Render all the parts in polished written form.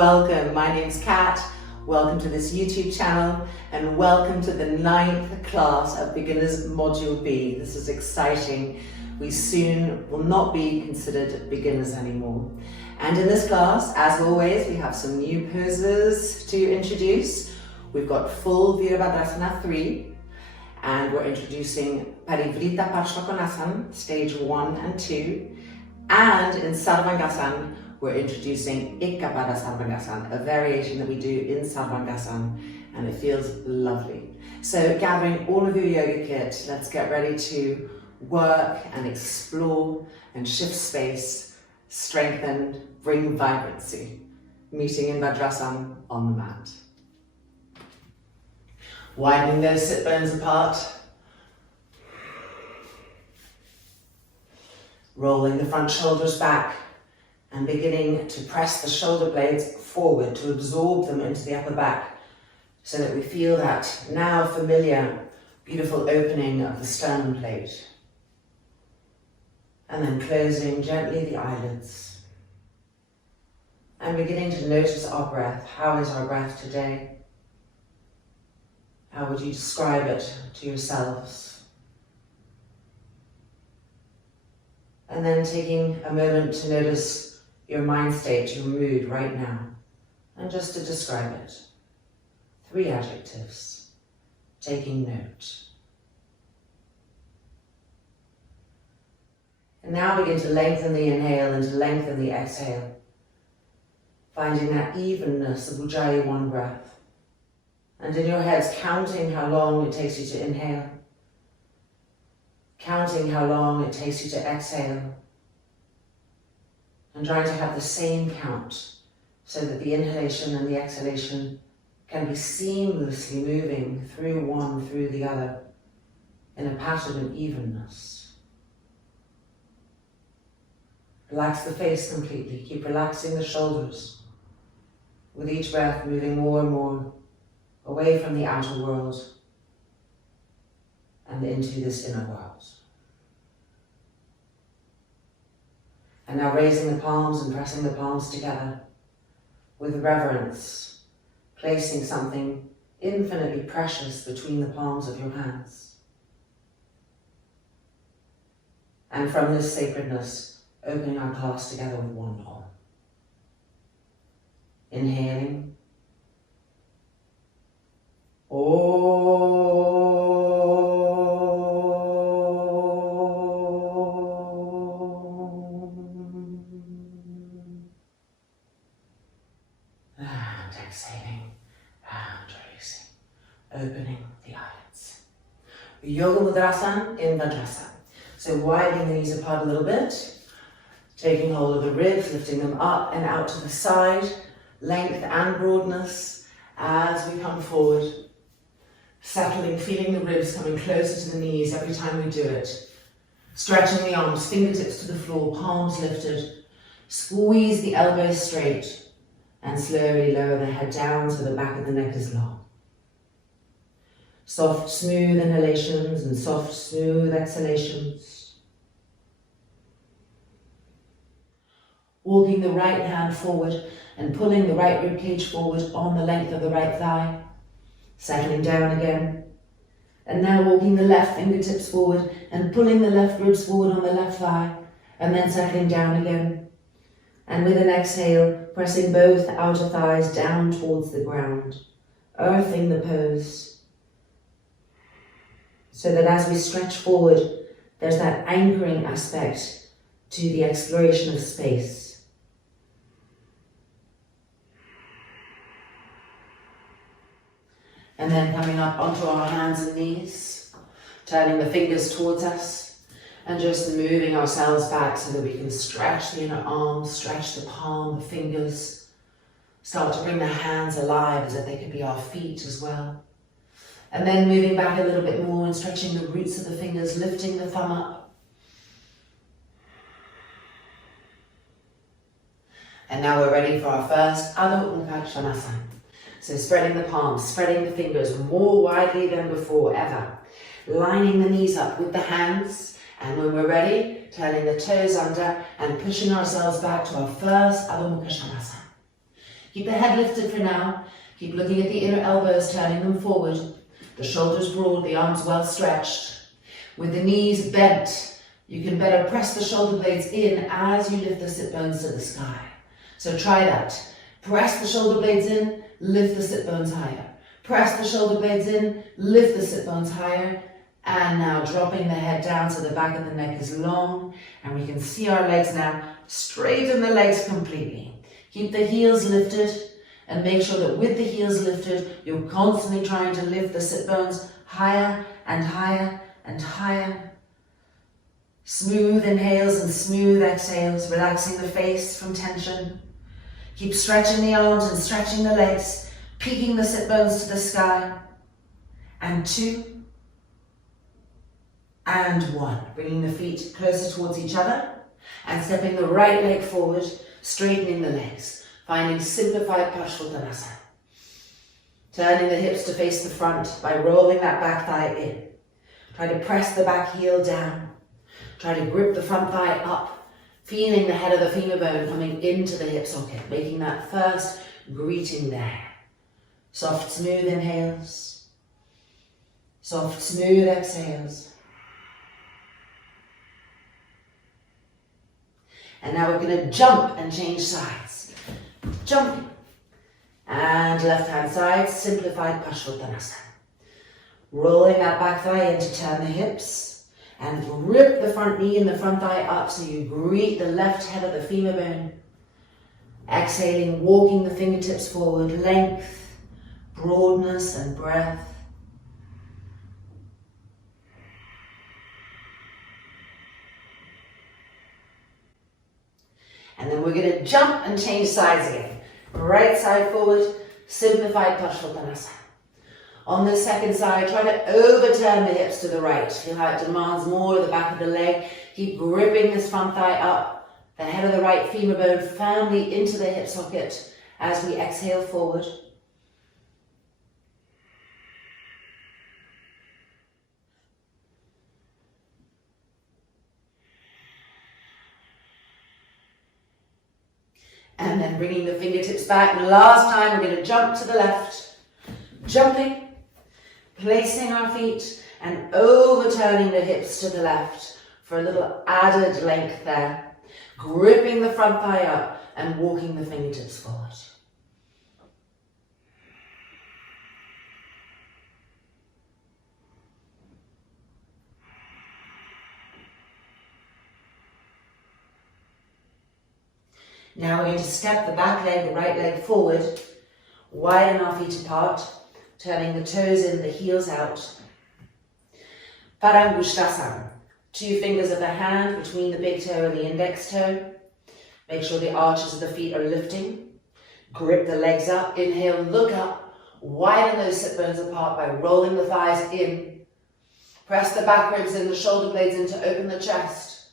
welcome. My name's Kat. Welcome to this YouTube channel and welcome to the 9th class of Beginners Module B. This is exciting. We soon will not be considered beginners anymore. And in this class, as always, we have some new poses to introduce. We've got full Virabhadrasana III, and we're introducing Parivrtta Parsvakonasana, stage 1 and 2. And in Sarvangasana, we're introducing Eka Pada Sarvangasana, a variation that we do in Sarvangasana, and it feels lovely. So gathering all of your yoga kit, let's get ready to work and explore and shift space, strengthen, bring vibrancy. Meeting in Vajrasana on the mat. Widening those sit bones apart. Rolling the front shoulders back and beginning to press the shoulder blades forward to absorb them into the upper back so that we feel that now familiar, beautiful opening of the sternum plate. And then closing gently the eyelids. And beginning to notice our breath. How is our breath today? How would you describe it to yourselves? And then taking a moment to notice your mind state, your mood right now, and just to describe it. 3 adjectives, taking note. And now begin to lengthen the inhale and to lengthen the exhale, finding that evenness of Ujjayi 1 breath. And in your heads, counting how long it takes you to inhale, counting how long it takes you to exhale, and trying to have the same count so that the inhalation and the exhalation can be seamlessly moving through one, through the other, in a pattern of evenness. Relax the face completely. Keep relaxing the shoulders. With each breath, moving more and more away from the outer world and into this inner world. And now raising the palms and pressing the palms together with reverence, placing something infinitely precious between the palms of your hands. And from this sacredness, opening our class together with one Om. Inhaling. Om. And exhaling and releasing. Opening the eyelids. Yoga Mudrasana in Vajrasana. So widening the knees apart a little bit. Taking hold of the ribs, lifting them up and out to the side. Length and broadness as we come forward. Settling, feeling the ribs coming closer to the knees every time we do it. Stretching the arms, fingertips to the floor, palms lifted. Squeeze the elbows straight and slowly lower the head down so the back of the neck is long. Soft, smooth inhalations and soft, smooth exhalations. Walking the right hand forward and pulling the right rib cage forward on the length of the right thigh. Settling down again. And now walking the left fingertips forward and pulling the left ribs forward on the left thigh. And then settling down again. And with an exhale, pressing both outer thighs down towards the ground. Earthing the pose. So that as we stretch forward, there's that anchoring aspect to the exploration of space. And then coming up onto our hands and knees, turning the fingers towards us and just moving ourselves back so that we can stretch the inner arms, stretch the palm, the fingers, start to bring the hands alive as if they could be our feet as well. And then moving back a little bit more and stretching the roots of the fingers, lifting the thumb up. And now we're ready for our first Adho Mukha Svanasana. So spreading the palms, spreading the fingers more widely than before, ever. Lining the knees up with the hands, and when we're ready, turning the toes under and pushing ourselves back to our first Adho Mukha Svanasana. Keep the head lifted for now. Keep looking at the inner elbows, turning them forward. The shoulders broad, the arms well stretched. With the knees bent, you can better press the shoulder blades in as you lift the sit bones to the sky. So try that. Press the shoulder blades in, lift the sit bones higher. Press the shoulder blades in, lift the sit bones higher. And now dropping the head down so the back of the neck is long. And we can see our legs now. Straighten the legs completely. Keep the heels lifted and make sure that with the heels lifted, you're constantly trying to lift the sit bones higher and higher and higher. Smooth inhales and smooth exhales, relaxing the face from tension. Keep stretching the arms and stretching the legs, peaking the sit bones to the sky. And 2. And 1. Bringing the feet closer towards each other and stepping the right leg forward, straightening the legs, finding simplified Parsvakonasana. Turning the hips to face the front by rolling that back thigh in. Try to press the back heel down. Try to grip the front thigh up, feeling the head of the femur bone coming into the hip socket, making that first greeting there. Soft, smooth inhales. Soft, smooth exhales. And now we're going to jump and change sides. Jumping. And left hand side, simplified Parsvakonasana. Rolling that back thigh in to turn the hips. And grip the front knee and the front thigh up so you greet the left head of the femur bone. Exhaling, walking the fingertips forward, length, broadness and breath. And then we're going to jump and change sides again. Right side forward, simplified Parsvakonasana. On the second side, try to overturn the hips to the right. Feel how it demands more of the back of the leg. Keep gripping this front thigh up. The head of the right femur bone firmly into the hip socket as we exhale forward. And then bringing the fingertips back. Last time, we're going to jump to the left. Jumping, placing our feet and overturning the hips to the left for a little added length there. Gripping the front thigh up and walking the fingertips forward. Now we're going to step the back leg, the right leg forward, widen our feet apart, turning the toes in, the heels out. Vajrasana. 2 fingers of the hand between the big toe and the index toe. Make sure the arches of the feet are lifting. Grip the legs up, inhale, look up, widen those sit bones apart by rolling the thighs in. Press the back ribs in, the shoulder blades in to open the chest.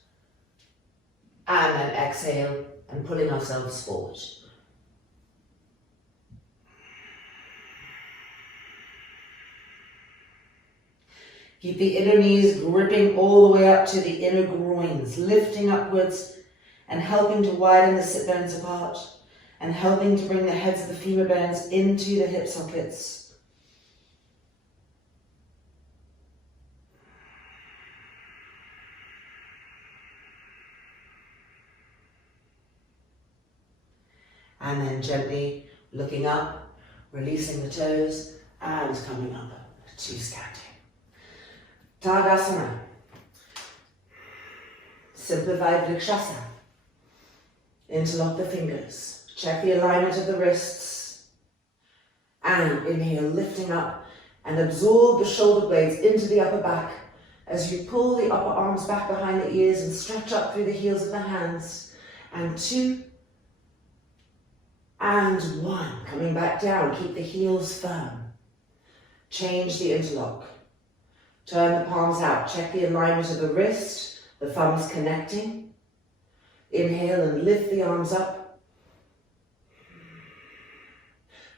And then exhale. And pulling ourselves forward. Keep the inner knees gripping all the way up to the inner groins, lifting upwards and helping to widen the sit bones apart and helping to bring the heads of the femur bones into the hip sockets. And then gently looking up, releasing the toes and coming up to standing. Dandasana. Simplified Vajrasana. Interlock the fingers. Check the alignment of the wrists. And inhale, lifting up and absorb the shoulder blades into the upper back as you pull the upper arms back behind the ears and stretch up through the heels of the hands. And 2. And 1, coming back down, keep the heels firm. Change the interlock. Turn the palms out, check the alignment of the wrist, the thumbs connecting. Inhale and lift the arms up.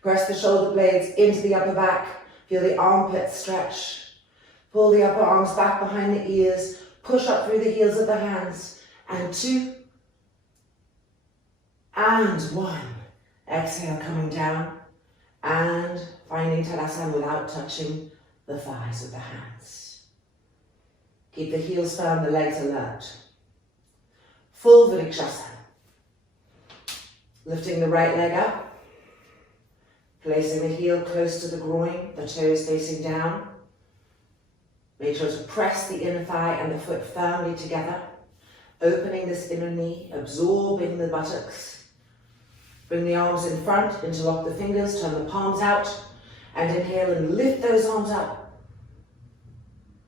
Press the shoulder blades into the upper back, feel the armpits stretch. Pull the upper arms back behind the ears, push up through the heels of the hands. And 2. And 1. Exhale, coming down and finding Tadasana without touching the thighs with the hands. Keep the heels firm, the legs alert. Full Virabhadrasana. Lifting the right leg up, placing the heel close to the groin, the toes facing down. Make sure to press the inner thigh and the foot firmly together, opening this inner knee, absorbing the buttocks. Bring the arms in front, interlock the fingers, turn the palms out, and inhale and lift those arms up.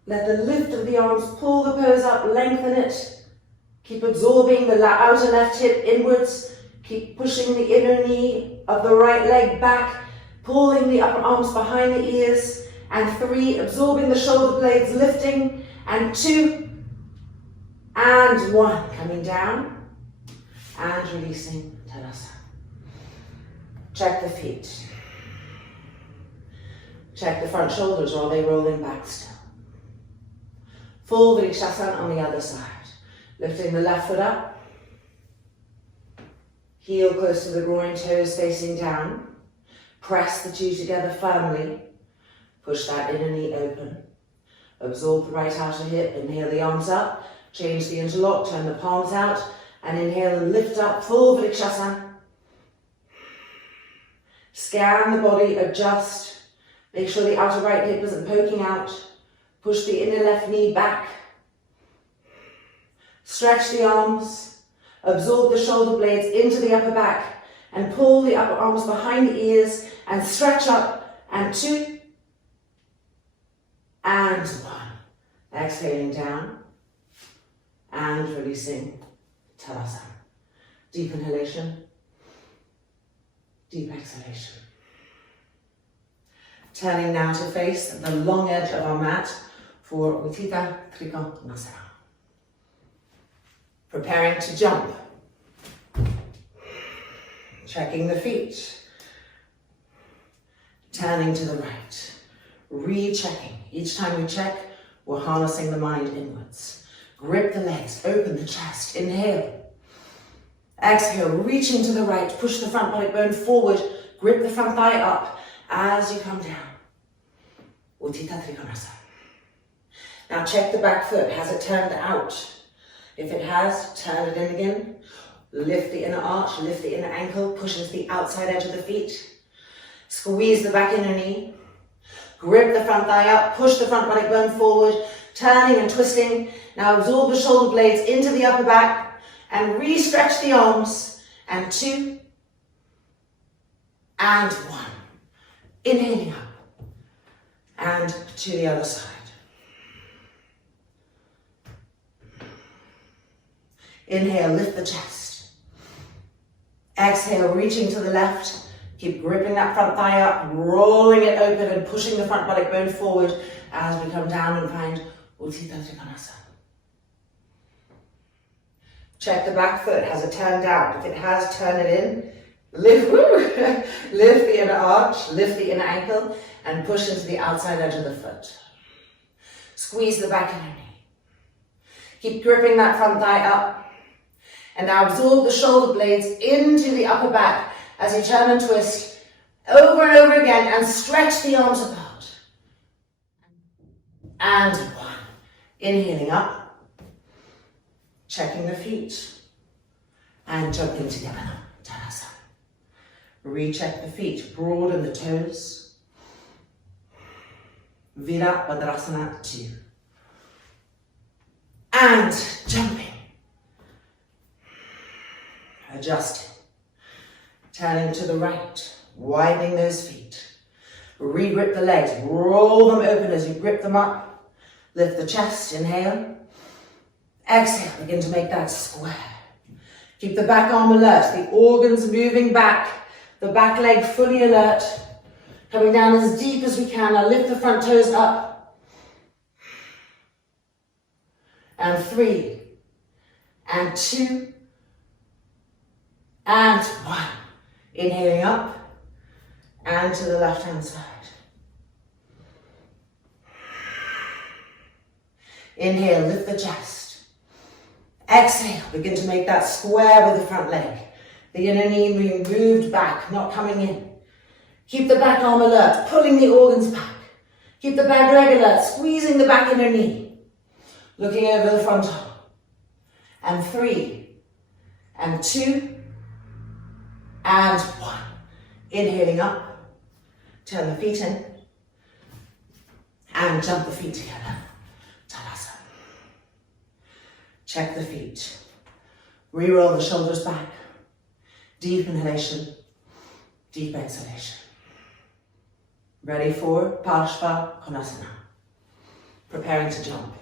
Let the lift of the arms pull the pose up, lengthen it. Keep absorbing the outer left hip inwards. Keep pushing the inner knee of the right leg back, pulling the upper arms behind the ears. And 3, absorbing the shoulder blades, lifting. And 2, and 1, coming down and releasing Tadasana. Check the feet. Check the front shoulders, are they rolling back still? Full Virabhadrasana on the other side. Lifting the left foot up. Heel close to the groin, toes facing down. Press the 2 together firmly. Push that inner knee open. Absorb the right outer hip. Inhale the arms up. Change the interlock. Turn the palms out. And inhale and lift up. Full Virabhadrasana. Scan the body. Adjust. Make sure the outer right hip isn't poking out. Push the inner left knee back. Stretch the arms. Absorb the shoulder blades into the upper back. And pull the upper arms behind the ears. And stretch up. And 2. And 1. Exhaling down. And releasing Tadasana. Deep inhalation. Deep exhalation. Turning now to face the long edge of our mat for Vajrasana III. Preparing to jump. Checking the feet. Turning to the right. Rechecking. Each time we check, we're harnessing the mind inwards. Grip the legs, open the chest, inhale. Exhale, reaching to the right, push the front body bone forward, grip the front thigh up as you come down. Vajrasana III. Now check the back foot, has it turned out? If it has, turn it in again. Lift the inner arch, lift the inner ankle, push into the outside edge of the feet. Squeeze the back inner knee. Grip the front thigh up, push the front body bone forward, turning and twisting. Now absorb the shoulder blades into the upper back and re-stretch the arms. And 2, and 1. Inhaling up and to the other side. Inhale, lift the chest. Exhale, reaching to the left. Keep gripping that front thigh up, rolling it open and pushing the front body bone forward as we come down and find Vajrasana III. Check the back foot, has it turned out? If it has, turn it in. Lift the inner arch, lift the inner ankle and push into the outside edge of the foot. Squeeze the back inner knee. Keep gripping that front thigh up. And now absorb the shoulder blades into the upper back as you turn and twist over and over again and stretch the arms apart. And 1. Inhaling up. Checking the feet. And jumping together. Dandasana. Recheck the feet. Broaden the toes. Virabhadrasana II. And jumping. Adjusting. Turning to the right, widening those feet. Re-grip the legs, roll them open as you grip them up. Lift the chest, inhale. Exhale, begin to make that square. Keep the back arm alert, the organs moving back, the back leg fully alert. Coming down as deep as we can, now lift the front toes up. And 3, and 2, and 1. Inhaling up and to the left hand side. Inhale, lift the chest. Exhale, begin to make that square with the front leg. The inner knee being moved back, not coming in. Keep the back arm alert, pulling the organs back. Keep the back leg alert, squeezing the back inner knee. Looking over the front arm. And 3, and 2, and 1. Inhaling up. Turn the feet in. And jump the feet together. Tadasana. Check the feet. Re-roll the shoulders back. Deep inhalation. Deep exhalation. Ready for Parshvakonasana. Preparing to jump.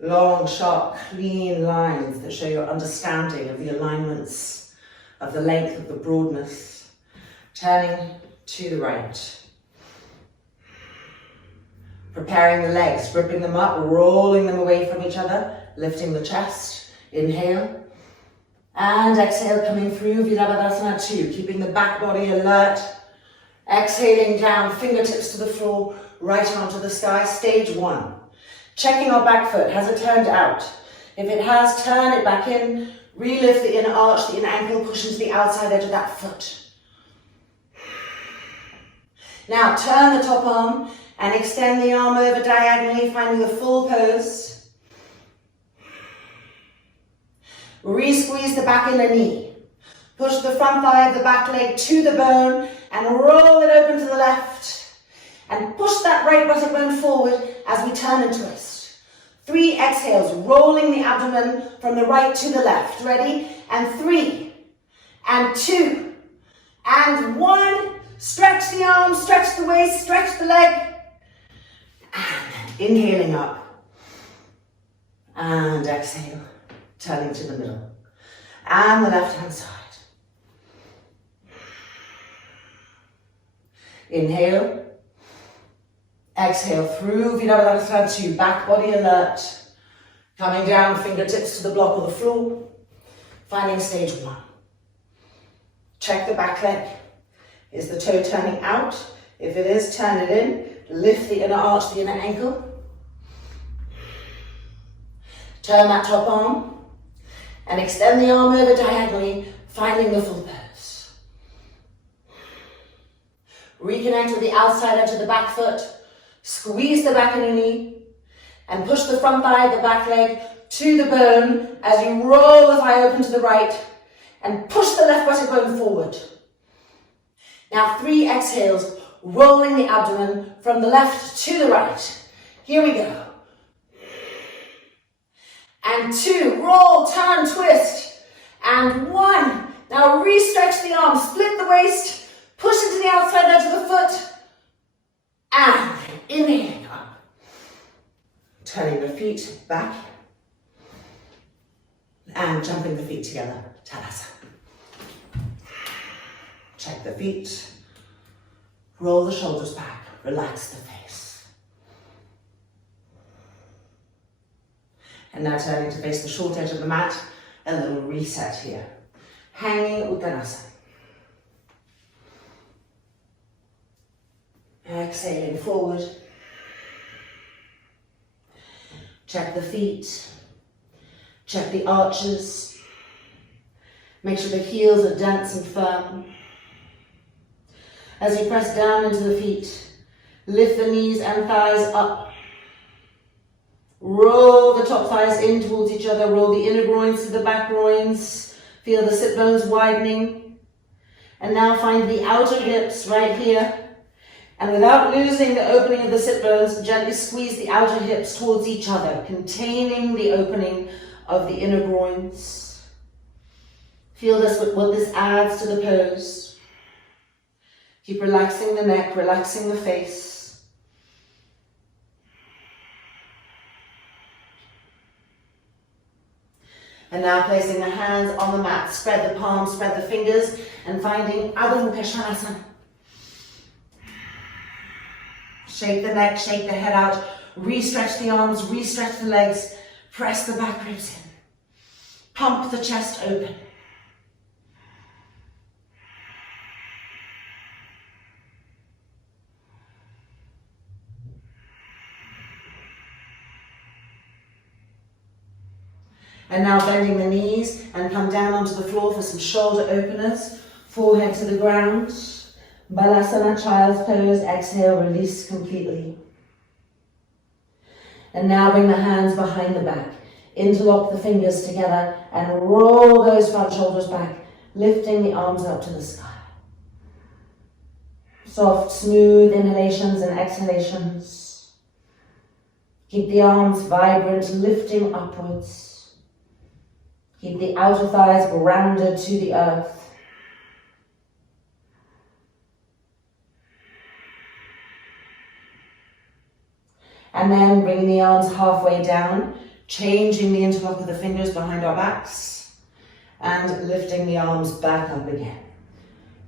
Long, sharp, clean lines that show your understanding of the alignments, of the length, of the broadness. Turning to the right. Preparing the legs, gripping them up, rolling them away from each other, lifting the chest. Inhale. And exhale, coming through Virabhadrasana II, keeping the back body alert. Exhaling down, fingertips to the floor, right arm to the sky. Stage 1. Checking our back foot, has it turned out? If it has, turn it back in, relift the inner arch, the inner ankle, push into the outside edge of that foot. Now turn the top arm and extend the arm over diagonally, finding the full pose. Re-squeeze the back inner knee. Push the front thigh of the back leg to the bone and roll it open to the left. And push that right buttock bone forward as we turn and twist. 3 exhales, rolling the abdomen from the right to the left. Ready? And 3, and 2, and 1. Stretch the arms, stretch the waist, stretch the leg. And inhaling up. And exhale, turning to the middle. And the left hand side. Inhale. Exhale through Virabhadrasana II, back body alert. Coming down, fingertips to the block or the floor. Finding stage 1. Check the back leg. Is the toe turning out? If it is, turn it in. Lift the inner arch, the inner ankle. Turn that top arm. And extend the arm over diagonally, finding the full pose. Reconnect with the outside edge of the back foot. Squeeze the back inner knee and push the front thigh of the back leg to the bone as you roll the thigh open to the right and push the left buttock bone forward. Now 3 exhales, rolling the abdomen from the left to the right. Here we go. And 2, roll, turn, twist. And 1, now re-stretch the arms, split the waist, push into the outside edge of the foot. And inhaling up. Turning the feet back. And jumping the feet together. Tadasana. Check the feet. Roll the shoulders back. Relax the face. And now turning to face the short edge of the mat. A little reset here. Hanging Uttanasana. Exhaling forward. Check the feet. Check the arches. Make sure the heels are dense and firm. As you press down into the feet, lift the knees and thighs up. Roll the top thighs in towards each other. Roll the inner groins to the back groins. Feel the sit bones widening. And now find the outer hips right here. And without losing the opening of the sit bones, gently squeeze the outer hips towards each other, containing the opening of the inner groins. Feel this, what this adds to the pose. Keep relaxing the neck, relaxing the face. And now placing the hands on the mat, spread the palms, spread the fingers, and finding Adho Mukha Svanasana. Shake the neck, shake the head out, re-stretch the arms, re-stretch the legs, press the back ribs in. Pump the chest open. And now bending the knees and come down onto the floor for some shoulder openers, forehead to the ground. Balasana, child's pose, exhale, release completely. And now bring the hands behind the back, interlock the fingers together and roll those front shoulders back, lifting the arms up to the sky. Soft, smooth inhalations and exhalations. Keep the arms vibrant, lifting upwards. Keep the outer thighs grounded to the earth. And then bring the arms halfway down, changing the interlock of the fingers behind our backs and lifting the arms back up again.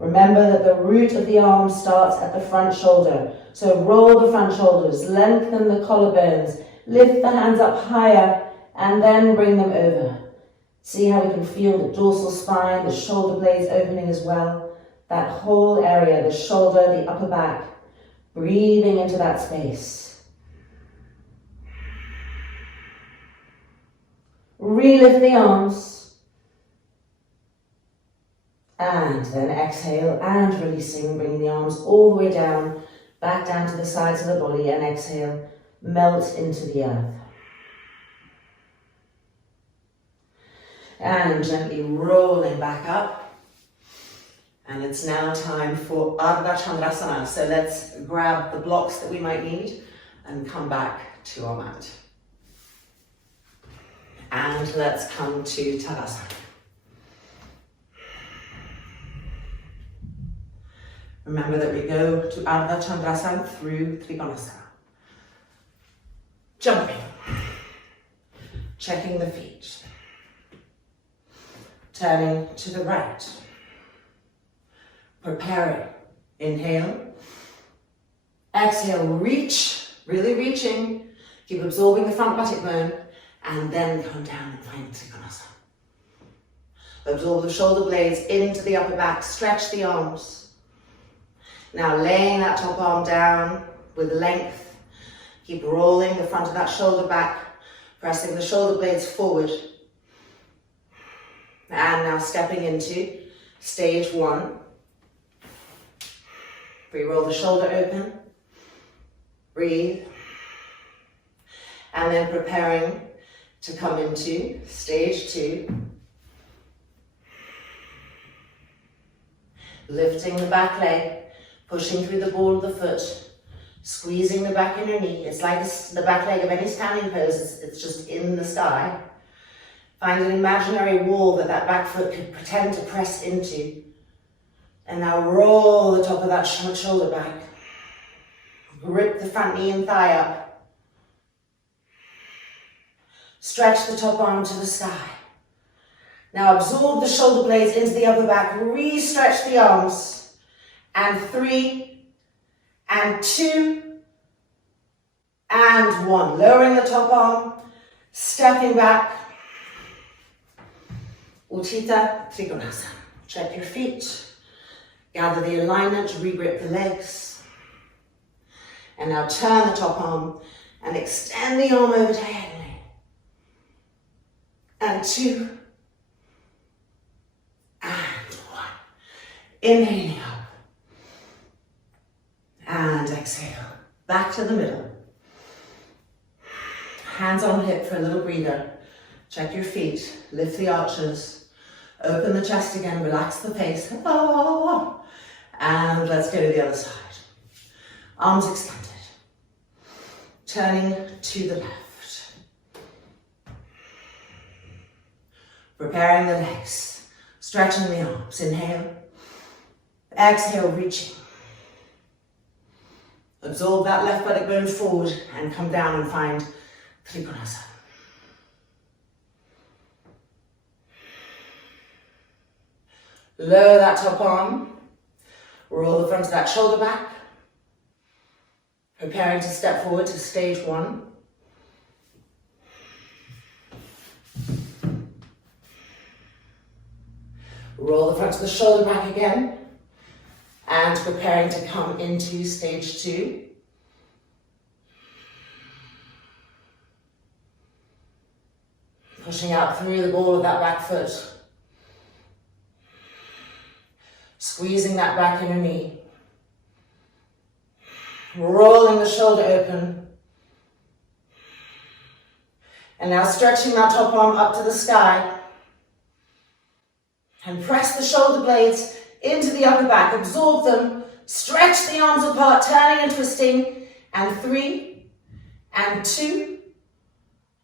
Remember that the root of the arm starts at the front shoulder. So roll the front shoulders, lengthen the collarbones, lift the hands up higher and then bring them over. See how we can feel the dorsal spine, the shoulder blades opening as well. That whole area, the shoulder, the upper back, breathing into that space. Relift the arms. And then exhale and releasing, bringing the arms all the way down, back down to the sides of the body and exhale, melt into the earth. And gently rolling back up. And it's now time for Vajrasana. So let's grab the blocks that we might need and come back to our mat. And let's come to Padasana. Remember that we go to Vajrasana through Trikonasana. Jumping. Checking the feet. Turning to the right. Preparing. Inhale. Exhale, reach. Really reaching. Keep absorbing the front buttock bone. And then come down and find Trikonasana. Absorb the shoulder blades into the upper back, stretch the arms. Now laying that top arm down with length. Keep rolling the front of that shoulder back, pressing the shoulder blades forward. And now stepping into stage one. Re-roll the shoulder open. Breathe. And then preparing to come into stage two. Lifting the back leg, pushing through the ball of the foot, squeezing the back inner knee. It's like the back leg of any standing pose, it's just in the sky. Find an imaginary wall that back foot could pretend to press into. And now roll the top of that shoulder back. Grip the front knee and thigh up. Stretch the top arm to the sky. Now absorb the shoulder blades into the upper back. Re-stretch the arms. And 3, and 2, and 1. Lowering the top arm, stepping back. Utthita Trikonasana. Check your feet. Gather the alignment, re-grip the legs. And now turn the top arm and extend the arm over diagonally. And 2, and 1. Inhaling up. And exhale. Back to the middle. Hands on hip for a little breather. Check your feet. Lift the arches. Open the chest again. Relax the face. And let's go to the other side. Arms extended. Turning to the left. Preparing the legs, stretching the arms. Inhale, exhale, reaching. Absorb that left buttock bone forward and come down and find Trikonasana. Lower that top arm, roll the front of that shoulder back. Preparing to step forward to stage one. Roll the front of the shoulder back again. And preparing to come into stage two. Pushing out through the ball of that back foot. Squeezing that back inner knee. Rolling the shoulder open. And now stretching that top arm up to the sky. And press the shoulder blades into the upper back. Absorb them. Stretch the arms apart, turning and twisting. And 3, and 2,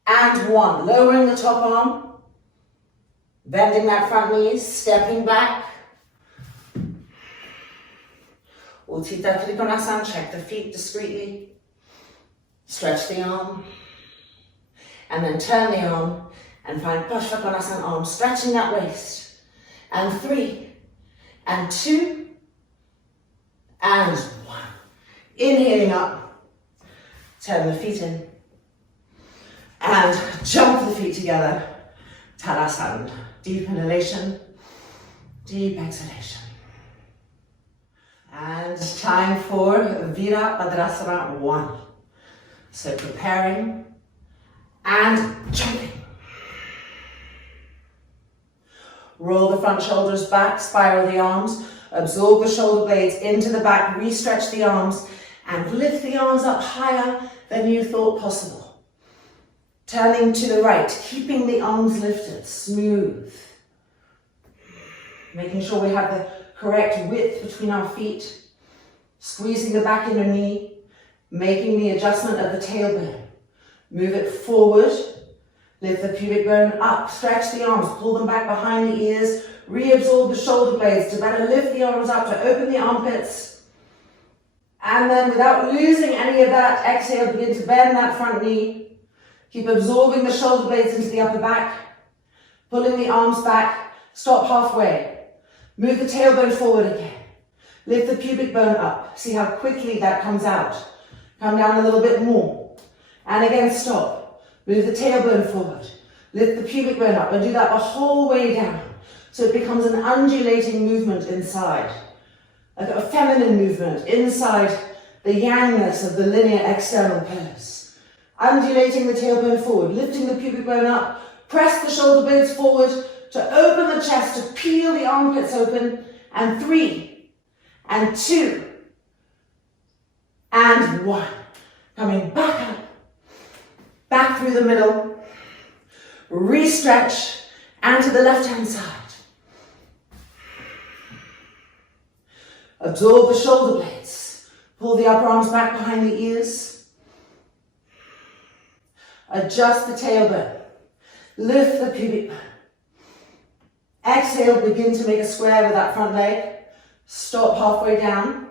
and 1. Lowering the top arm. Bending that front knee, stepping back. Uttita Trikonasana, check the feet discreetly. Stretch the arm. And then turn the arm and find Prasarita arm, stretching that waist. And 3, and 2, and 1. Inhaling up. Turn the feet in. And jump the feet together. Padasana. Deep inhalation, deep exhalation. And time for Virabhadrasana 1. So preparing and jumping. Roll the front shoulders back, spiral the arms, absorb the shoulder blades into the back, re-stretch the arms, and lift the arms up higher than you thought possible. Turning to the right, keeping the arms lifted, smooth. Making sure we have the correct width between our feet. Squeezing the back inner knee, making the adjustment of the tailbone. Move it forward, lift the pubic bone up, stretch the arms, pull them back behind the ears, reabsorb the shoulder blades to better lift the arms up, to open the armpits. And then without losing any of that, exhale, begin to bend that front knee. Keep absorbing the shoulder blades into the upper back, pulling the arms back, stop halfway. Move the tailbone forward again. Lift the pubic bone up. See how quickly that comes out. Come down a little bit more. And again, stop. Move the tailbone forward. Lift the pubic bone up and do that the whole way down. So it becomes an undulating movement inside. Like a feminine movement inside the yangness of the linear external pose. Undulating the tailbone forward, lifting the pubic bone up, press the shoulder blades forward to open the chest, to peel the armpits open, and 3, and 2, and 1. Coming back up, back through the middle, re-stretch, and to the left-hand side. Absorb the shoulder blades, pull the upper arms back behind the ears. Adjust the tailbone. Lift the pubic bone. Exhale, begin to make a square with that front leg. Stop halfway down.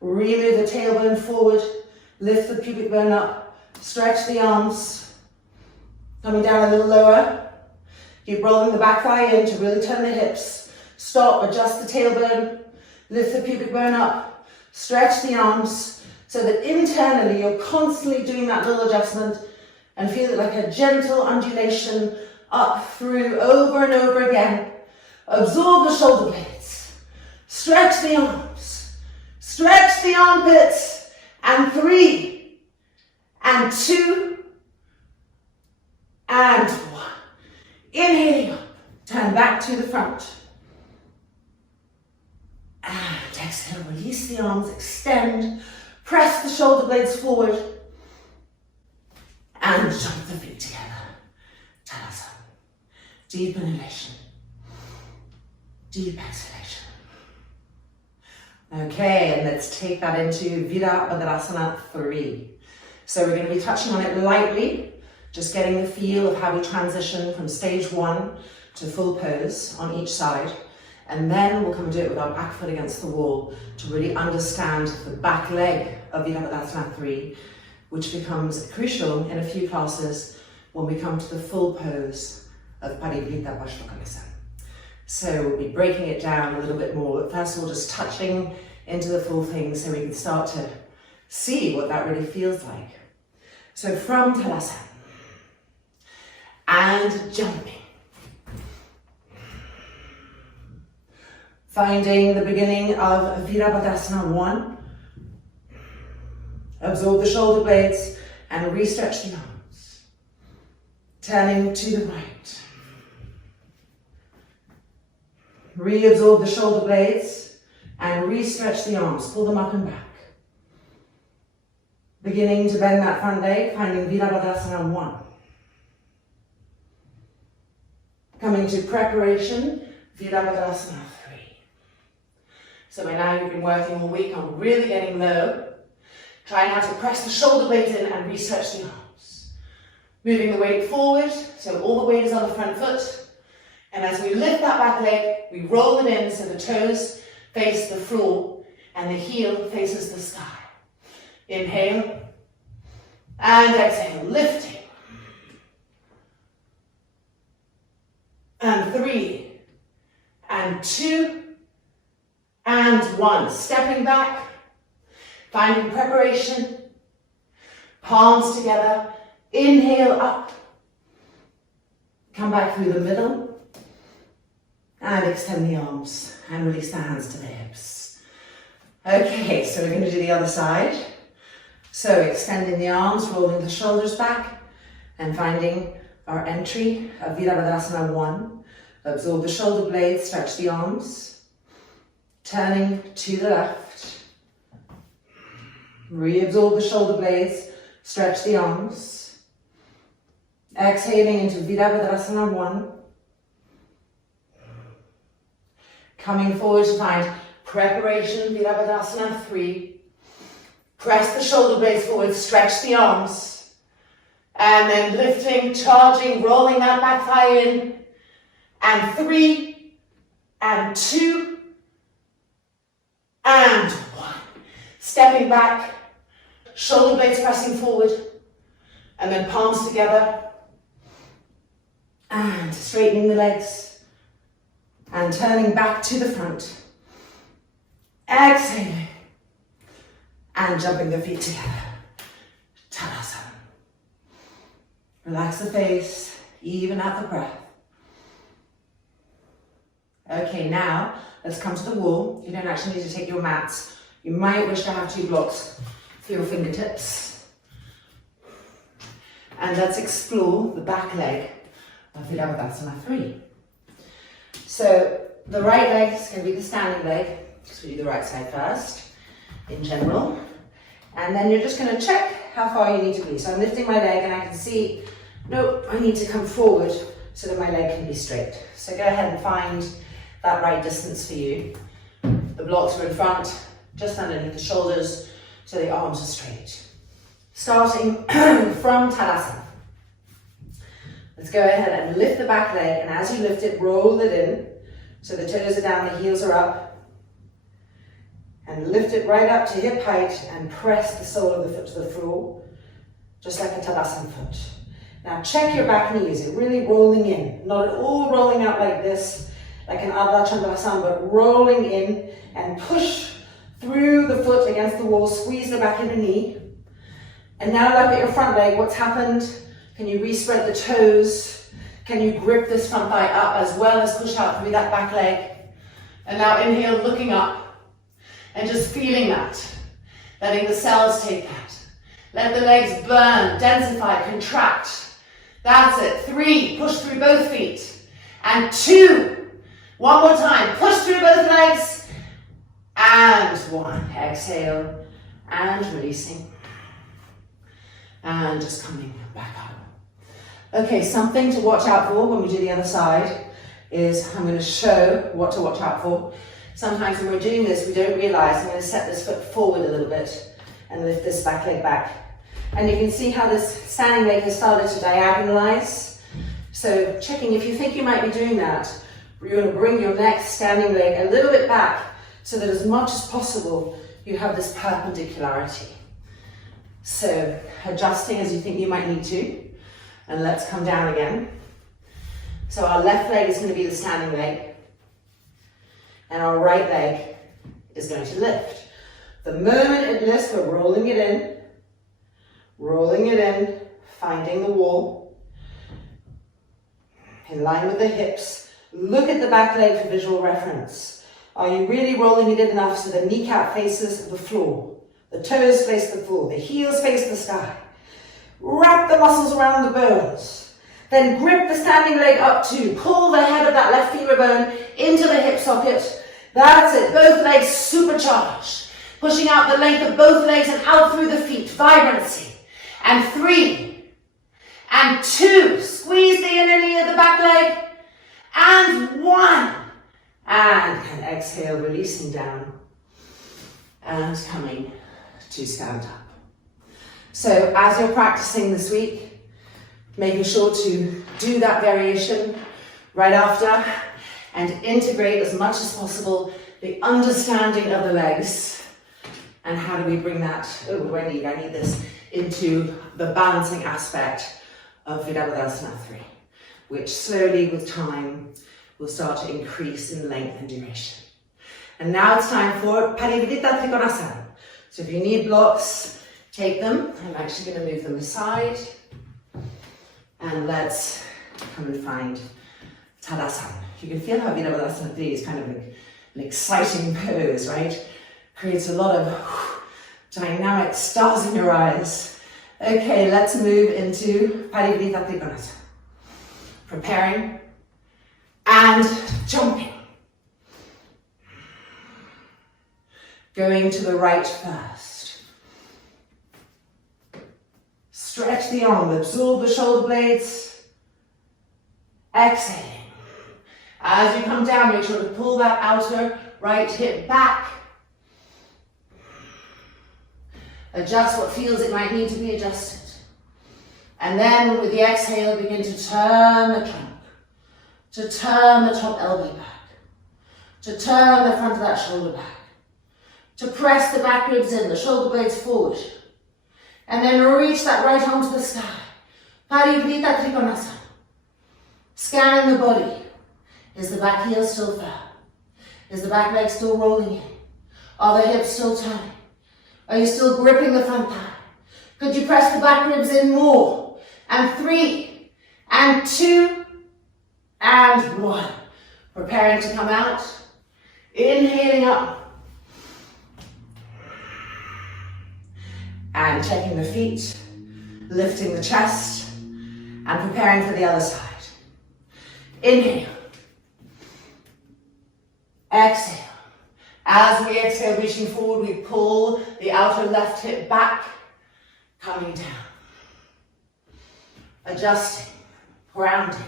Remove the tailbone forward. Lift the pubic bone up. Stretch the arms. Coming down a little lower. Keep rolling the back thigh in to really turn the hips. Stop, adjust the tailbone. Lift the pubic bone up. Stretch the arms so that internally you're constantly doing that little adjustment. And feel it like a gentle undulation up, through, over and over again. Absorb the shoulder blades. Stretch the arms. Stretch the armpits. And 3, and 2, and 1. Inhaling up. Turn back to the front. And exhale, release the arms, extend. Press the shoulder blades forward. And jump the feet together. Padasana. Deep inhalation. Deep exhalation. Okay, and let's take that into Virabhadrasana III. So we're going to be touching on it lightly, just getting the feel of how we transition from stage 1 to full pose on each side. And then we'll come and do it with our back foot against the wall to really understand the back leg of Virabhadrasana III, which becomes crucial in a few classes when we come to the full pose of Parivrtta Parsvakonasana. So we'll be breaking it down a little bit more, but first of all just touching into the full thing so we can start to see what that really feels like. So from Padasana, and jumping. Finding the beginning of Virabhadrasana 1. Absorb the shoulder blades and re-stretch the arms. Turning to the right. Reabsorb the shoulder blades and re-stretch the arms. Pull them up and back. Beginning to bend that front leg, finding Virabhadrasana 1. Coming to preparation, Virabhadrasana 3. So by now you've been working all week on really getting low. Try now to press the shoulder blades in and re-stretch the arms. Moving the weight forward, so all the weight is on the front foot. And as we lift that back leg, we roll it in so the toes face the floor and the heel faces the sky. Inhale and exhale, lifting. And 3, and 2, and 1. Stepping back, finding preparation, palms together, inhale up, come back through the middle, and extend the arms, and release the hands to the hips. Okay, so we're going to do the other side. So extending the arms, rolling the shoulders back, and finding our entry of Virabhadrasana 1. Absorb the shoulder blades, stretch the arms. Turning to the left. Reabsorb the shoulder blades, stretch the arms. Exhaling into Virabhadrasana 1. Coming forward to find preparation, Virabhadrasana 3. Press the shoulder blades forward, stretch the arms. And then lifting, charging, rolling that back thigh in. And 3, and 2, and 1. Stepping back, shoulder blades pressing forward. And then palms together. And straightening the legs. And turning back to the front. Exhaling. And jumping the feet together. Tadasana. Relax the face, even out the breath. Okay, now let's come to the wall. You don't actually need to take your mats. You might wish to have 2 blocks for your fingertips. And let's explore the back leg of Virabhadrasana 3. So the right leg is going to be the standing leg. So we do the right side first, in general. And then you're just going to check how far you need to be. So I'm lifting my leg and I can see, nope, I need to come forward so that my leg can be straight. So go ahead and find that right distance for you. The blocks are in front, just underneath the shoulders, so the arms are straight. Starting from Tadasana. Let's go ahead and lift the back leg, and as you lift it, roll it in. So the toes are down, the heels are up. And lift it right up to hip height and press the sole of the foot to the floor, just like a Tadasana foot. Now check your back knee. Is it really rolling in? Not at all rolling out like this, like an Ardha Chandrasana, but rolling in and push through the foot against the wall, squeeze the back of the knee. And now look at your front leg. What's happened? Can you re-spread the toes? Can you grip this front thigh up as well as push out through that back leg? And now inhale, looking up. And just feeling that, letting the cells take that. Let the legs burn, densify, contract. That's it. 3, push through both feet. And 2, one more time, push through both legs. And 1, exhale, and releasing. And just coming back up. Okay, something to watch out for when we do the other side is I'm going to show what to watch out for. Sometimes when we're doing this, we don't realize I'm going to set this foot forward a little bit and lift this back leg back. And you can see how this standing leg has started to diagonalize. So checking if you think you might be doing that, you're going to bring your next standing leg a little bit back so that as much as possible, you have this perpendicularity. So adjusting as you think you might need to. And let's come down again. So our left leg is going to be the standing leg. And our right leg is going to lift. The moment it lifts, we're rolling it in, finding the wall, in line with the hips. Look at the back leg for visual reference. Are you really rolling it in enough so the kneecap faces the floor, the toes face the floor, the heels face the sky? Wrap the muscles around the bones. Then grip the standing leg up too. Pull the head of that left femur bone into the hip socket. That's it. Both legs supercharged. Pushing out the length of both legs and out through the feet. Vibrancy. And 3. And 2. Squeeze the inner knee of the back leg. And 1. And exhale, releasing down. And coming to stand up. So as you're practicing this week, making sure to do that variation right after and integrate as much as possible the understanding of the legs and how do we bring that, oh I need this, into the balancing aspect of Virabhadrasana III, which slowly with time will start to increase in length and duration. And now it's time for Parivrtta Parsvakonasana. So if you need blocks, take them. I'm actually going to move them aside. And let's come and find Padasana. You can feel how Virabhadrasana III is kind of an exciting pose, right? Creates a lot of dynamic stars in your eyes. Okay, let's move into Parivrtta Parsvakonasana. Preparing and jumping. Going to the right first. Stretch the arm, absorb the shoulder blades. Exhaling. As you come down, make sure to pull that outer right hip back. Adjust what feels it might need to be adjusted. And then with the exhale, begin to turn the trunk. To turn the top elbow back. To turn the front of that shoulder back. To press the back ribs in, the shoulder blades forward. And then reach that right arm to the sky. Parivrtta Parsvakonasana. Scanning the body. Is the back heel still firm? Is the back leg still rolling in? Are the hips still turning? Are you still gripping the front thigh? Could you press the back ribs in more? And 3, and 2, and 1. Preparing to come out. Inhaling up. And checking the feet, lifting the chest, and preparing for the other side. Inhale. Exhale. As we exhale, reaching forward, we pull the outer left hip back, coming down. Adjusting, grounding.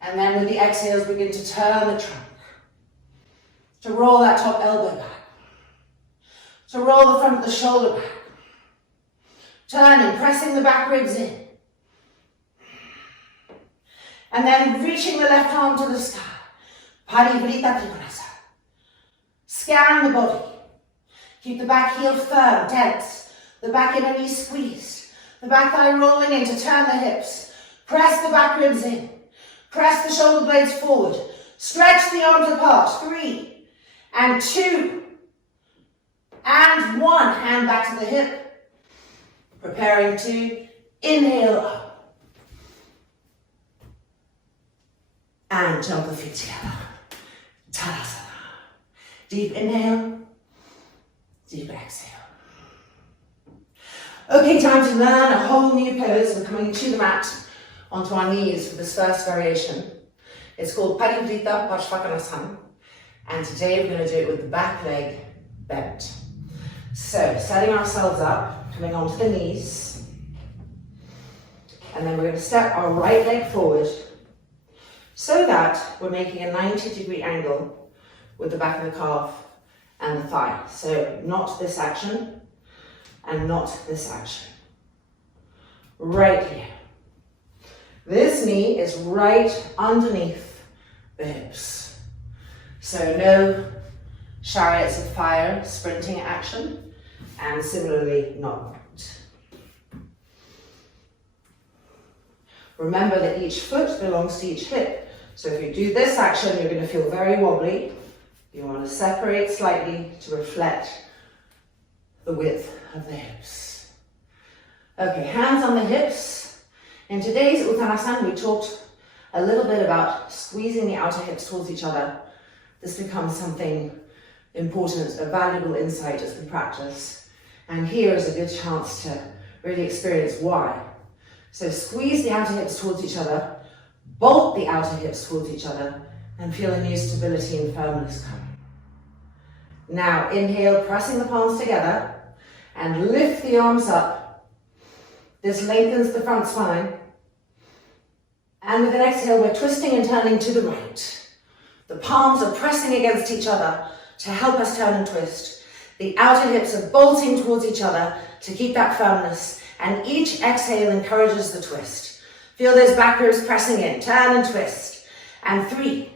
And then with the exhales, begin to turn the trunk. To roll that top elbow back. To roll the front of the shoulder back. Turning, pressing the back ribs in. And then reaching the left arm to the sky. Parivrtta Parsvakonasana. Scan the body. Keep the back heel firm, tense. The back inner knee squeezed. The back thigh rolling in to turn the hips. Press the back ribs in. Press the shoulder blades forward. Stretch the arms apart. 3, and 2, and 1. Hand back to the hip. Preparing to inhale up. And jump the feet together. Tadasana. Deep inhale. Deep exhale. Okay, time to learn a whole new pose. We're coming to the mat onto our knees for this first variation. It's called Parivrtta Parsvakonasana. And today we're going to do it with the back leg bent. So, setting ourselves up, coming onto the knees. And then we're going to step our right leg forward so that we're making a 90-degree angle with the back of the calf and the thigh. So, not this action and not this action. Right here. This knee is right underneath the hips. So no chariots of fire sprinting action, and similarly not. Remember that each foot belongs to each hip. So if you do this action, you're going to feel very wobbly. You want to separate slightly to reflect the width of the hips. Okay, hands on the hips. In today's Uttanasana, we talked a little bit about squeezing the outer hips towards each other. This becomes something important, a valuable insight as we practice. And here is a good chance to really experience why. So squeeze the outer hips towards each other, bolt the outer hips towards each other, and feel a new stability and firmness coming. Now inhale, pressing the palms together, and lift the arms up. This lengthens the front spine. And with an exhale, we're twisting and turning to the right. The palms are pressing against each other to help us turn and twist. The outer hips are bolting towards each other to keep that firmness. And each exhale encourages the twist. Feel those back ribs pressing in. Turn and twist. And 3.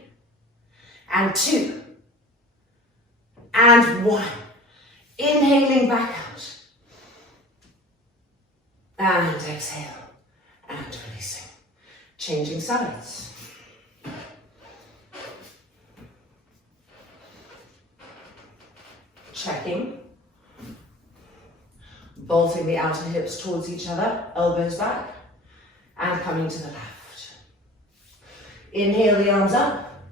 And 2. And 1. Inhaling back out. And exhale. And releasing. Changing sides. Checking. Bolting the outer hips towards each other, elbows back, and coming to the left. Inhale the arms up,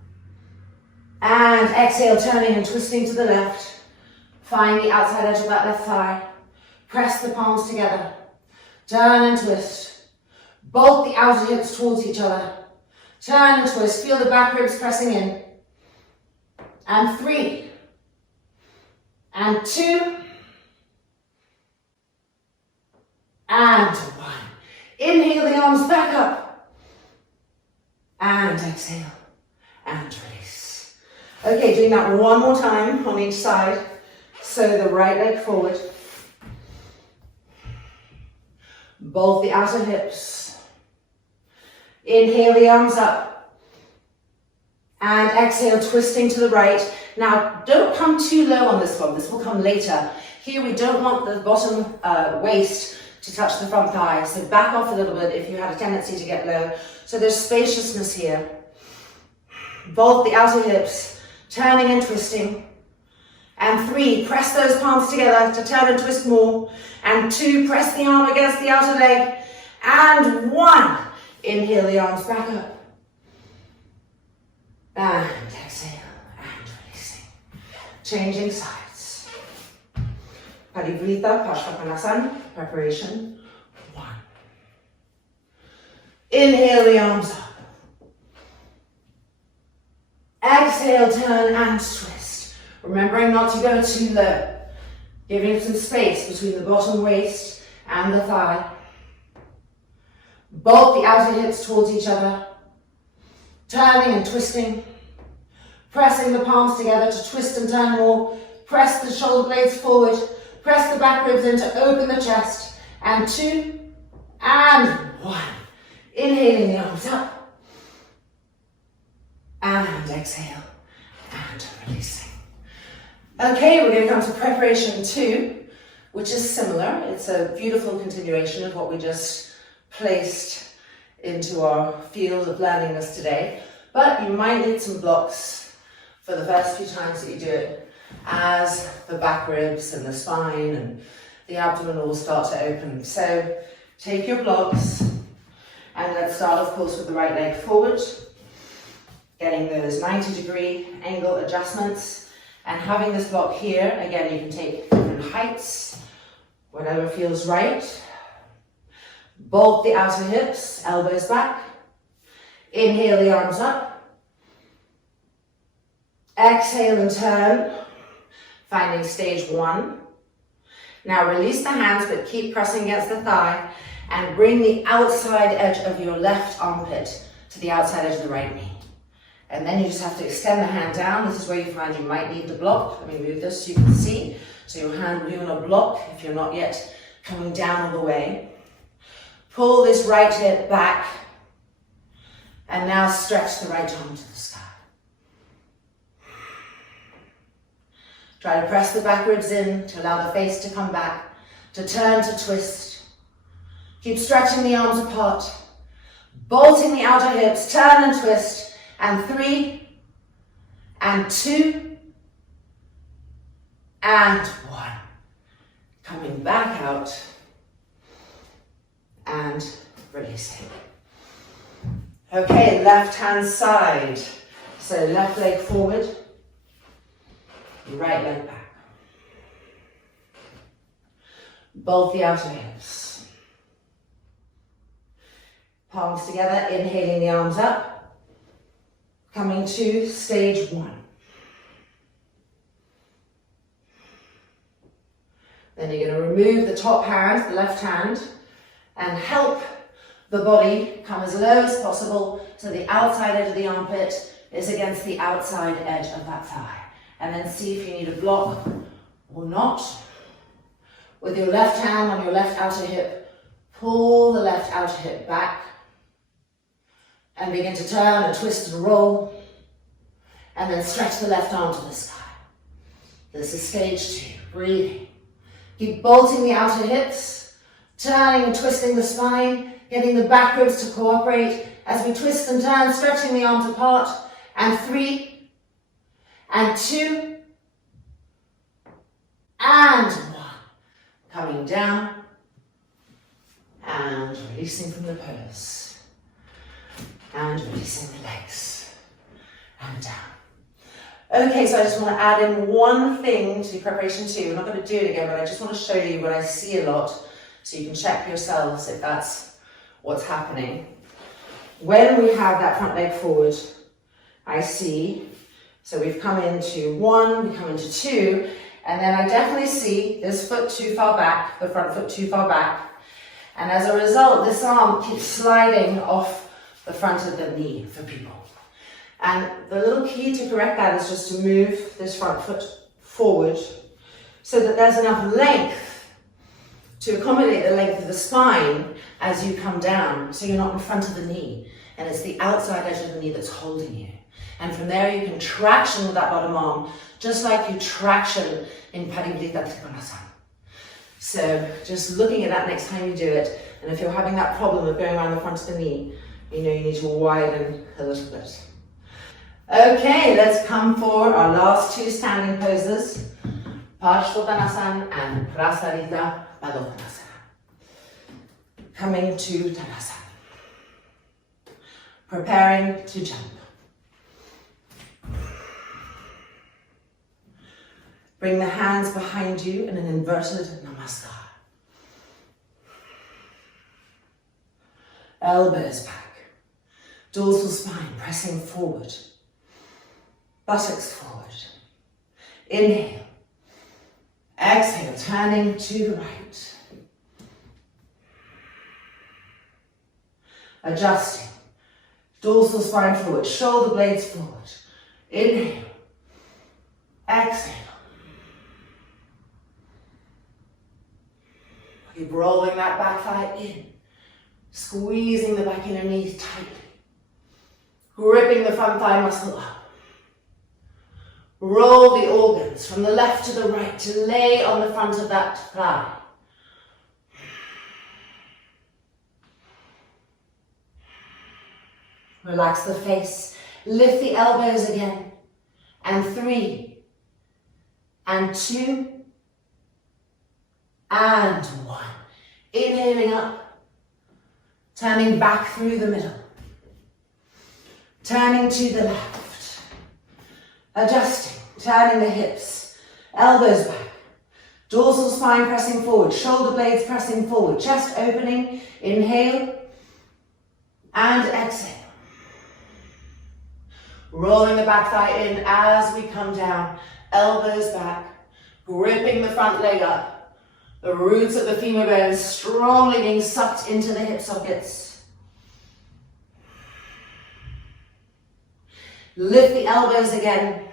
and exhale, turning and twisting to the left. Find the outside edge of that left thigh. Press the palms together. Turn and twist. Bolt the outer hips towards each other. Turn and twist. Feel the back ribs pressing in. And 3. And 2. And 1. Inhale the arms back up. And exhale. And release. Okay, doing that one more time on each side. So the right leg forward. Bolt the outer hips. Inhale the arms up. And exhale, twisting to the right. Now, don't come too low on this one. This will come later. Here we don't want the bottom waist to touch the front thigh. So back off a little bit if you had a tendency to get low. So there's spaciousness here. Bolt the outer hips, turning and twisting. And 3, press those palms together to turn and twist more. And 2, press the arm against the outer leg. And 1, inhale the arms back up. And exhale, and releasing. Changing sides. Parivrtta Parsvakonasana, preparation 1. Inhale the arms up. Exhale, turn and twist. Remembering not to go too low. Giving some space between the bottom waist and the thigh. Bolt the outer hips towards each other. Turning and twisting. Pressing the palms together to twist and turn more. Press the shoulder blades forward. Press the back ribs in to open the chest. And 2, and 1. Inhaling the arms up. And exhale. And releasing. Okay, we're going to come to preparation 2, which is similar. It's a beautiful continuation of what we just placed into our field of learning this today. But you might need some blocks for the first few times that you do it, as the back ribs and the spine and the abdomen all start to open. So take your blocks, and let's start, of course, with the right leg forward, getting those 90-degree angle adjustments. And having this block here, again, you can take different heights, whatever feels right. Bolt the outer hips, elbows back. Inhale the arms up. Exhale and turn, finding stage 1. Now release the hands, but keep pressing against the thigh, and bring the outside edge of your left armpit to the outside edge of the right knee. And then you just have to extend the hand down. This is where you find you might need the block. Let me move this so you can see. So your hand will be on a block if you're not yet coming down all the way. Pull this right hip back. And now stretch the right arm to the sky. Try to press the back ribs in to allow the face to come back, to turn, to twist. Keep stretching the arms apart. Bolting the outer hips, turn and twist. And 3, and 2, and 1. Coming back out, and releasing. Okay, left hand side. So left leg forward, right leg back. Bolt the outer hips. Palms together, inhaling the arms up. Coming to stage 1. Then you're going to remove the top hand, the left hand, and help the body come as low as possible so the outside edge of the armpit is against the outside edge of that thigh. And then see if you need a block or not. With your left hand on your left outer hip, pull the left outer hip back and begin to turn and twist and roll, and then stretch the left arm to the sky. This is stage 2, breathing. Keep bolting the outer hips, turning and twisting the spine, getting the back ribs to cooperate as we twist and turn, stretching the arms apart. And 3, and 2, and 1. Coming down and releasing from the pose. And releasing the legs. And down. Okay, so I just want to add in one thing to preparation 2. We're not going to do it again, but I just want to show you what I see a lot so you can check yourselves if that's what's happening. When we have that front leg forward, I see, so we've come into 1, we come into 2, and then I definitely see this foot too far back, the front foot too far back, and as a result, this arm keeps sliding off the front of the knee for people. And the little key to correct that is just to move this front foot forward so that there's enough length to accommodate the length of the spine as you come down, so you're not in front of the knee, and it's the outside edge of the knee that's holding you. And from there you can traction with that bottom arm, just like you traction in Parivrtta Parsvakonasana. So just looking at that next time you do it, and if you're having that problem of going around the front of the knee, you know you need to widen a little bit. Okay, let's come for our last 2 standing poses, Padasana and Prasarita. Coming to Dandasana. Preparing to jump. Bring the hands behind you in an inverted namaskar. Elbows back. Dorsal spine pressing forward. Buttocks forward. Inhale. Exhale, turning to the right. Adjusting. Dorsal spine forward, shoulder blades forward. Inhale. Exhale. Keep rolling that back thigh in. Squeezing the back inner knees tightly. Gripping the front thigh muscle up. Roll the organs from the left to the right to lay on the front of that thigh. Relax the face. Lift the elbows again. And 3, and 2, and 1. Inhaling up. Turning back through the middle. Turning to the left. Adjusting. Turning the hips. Elbows back. Dorsal spine pressing forward. Shoulder blades pressing forward. Chest opening. Inhale. And exhale. Rolling the back thigh in as we come down. Elbows back. Gripping the front leg up. The roots of the femur bones strongly being sucked into the hip sockets. Lift the elbows again.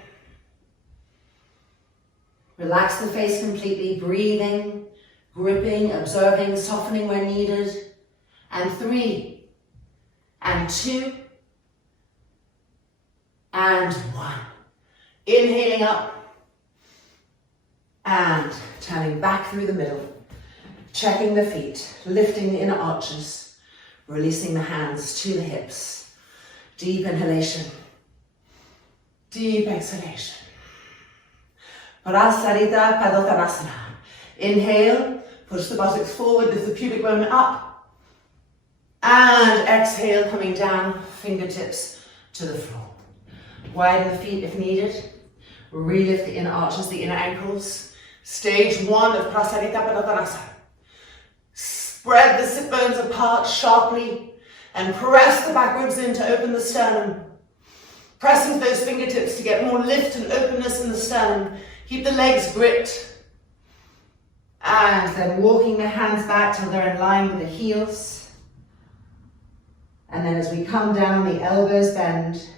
Relax the face completely, breathing, gripping, observing, softening where needed. And 3, and 2, and 1. Inhaling up. And turning back through the middle, checking the feet, lifting the inner arches, releasing the hands to the hips. Deep inhalation, deep exhalation. Prasarita Padasana. Inhale, push the buttocks forward, lift the pubic bone up. And exhale, coming down, fingertips to the floor. Widen the feet if needed. Relift the inner arches, the inner ankles. Stage 1 of Prasarita Parsvakonasana. Spread the sit bones apart sharply And press the back ribs in to open the sternum. Press with those fingertips to get more lift and openness in the sternum. Keep the legs gripped. And then walking the hands back till they're in line with the heels. And then as we come down, the elbows bend.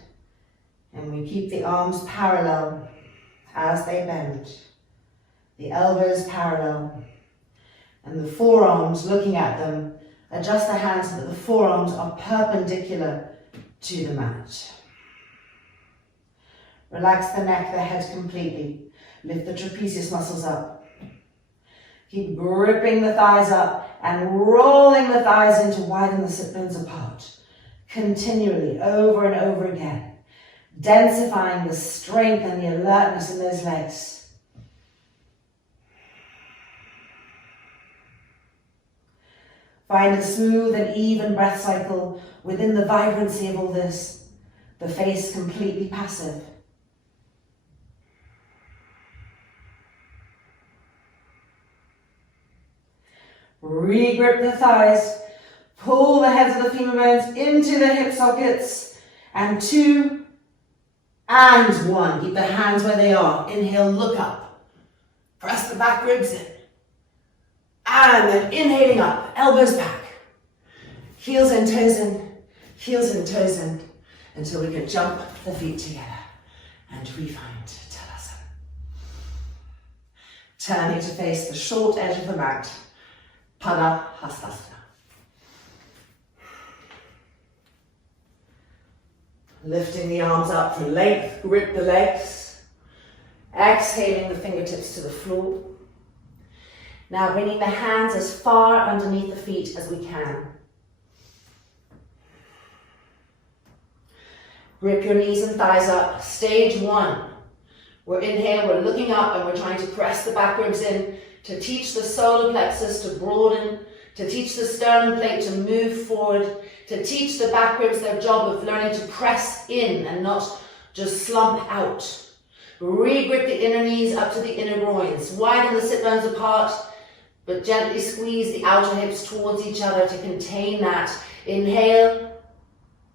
And we keep the arms parallel as they bend. The elbows parallel. And the forearms, looking at them, adjust the hands so that the forearms are perpendicular to the mat. Relax the neck, the head completely. Lift the trapezius muscles up. Keep gripping the thighs up and rolling the thighs in to widen the sit bones apart. Continually, over and over again. Densifying the strength and the alertness in those legs. Find a smooth and even breath cycle within the vibrancy of all this. The face completely passive. Regrip the thighs. Pull the heads of the femur bones into the hip sockets. And 2 and 1. Keep the hands where they are. Inhale, look up. Press the back ribs in. And then inhaling up, elbows back. Heels in, toes in, heels in, toes in, until we can jump the feet together and we find Tadasana. Turning to face the short edge of the mat, Padasana. Lifting the arms up for length, grip the legs. Exhaling the fingertips to the floor. Now bringing the hands as far underneath the feet as we can. Grip your knees and thighs up. Stage 1. We're inhale, we're looking up and we're trying to press the back ribs in to teach the solar plexus to broaden, to teach the sternum plate to move forward, to teach the back ribs their job of learning to press in and not just slump out. Re-grip the inner knees up to the inner groins. Widen the sit bones apart, but gently squeeze the outer hips towards each other to contain that. Inhale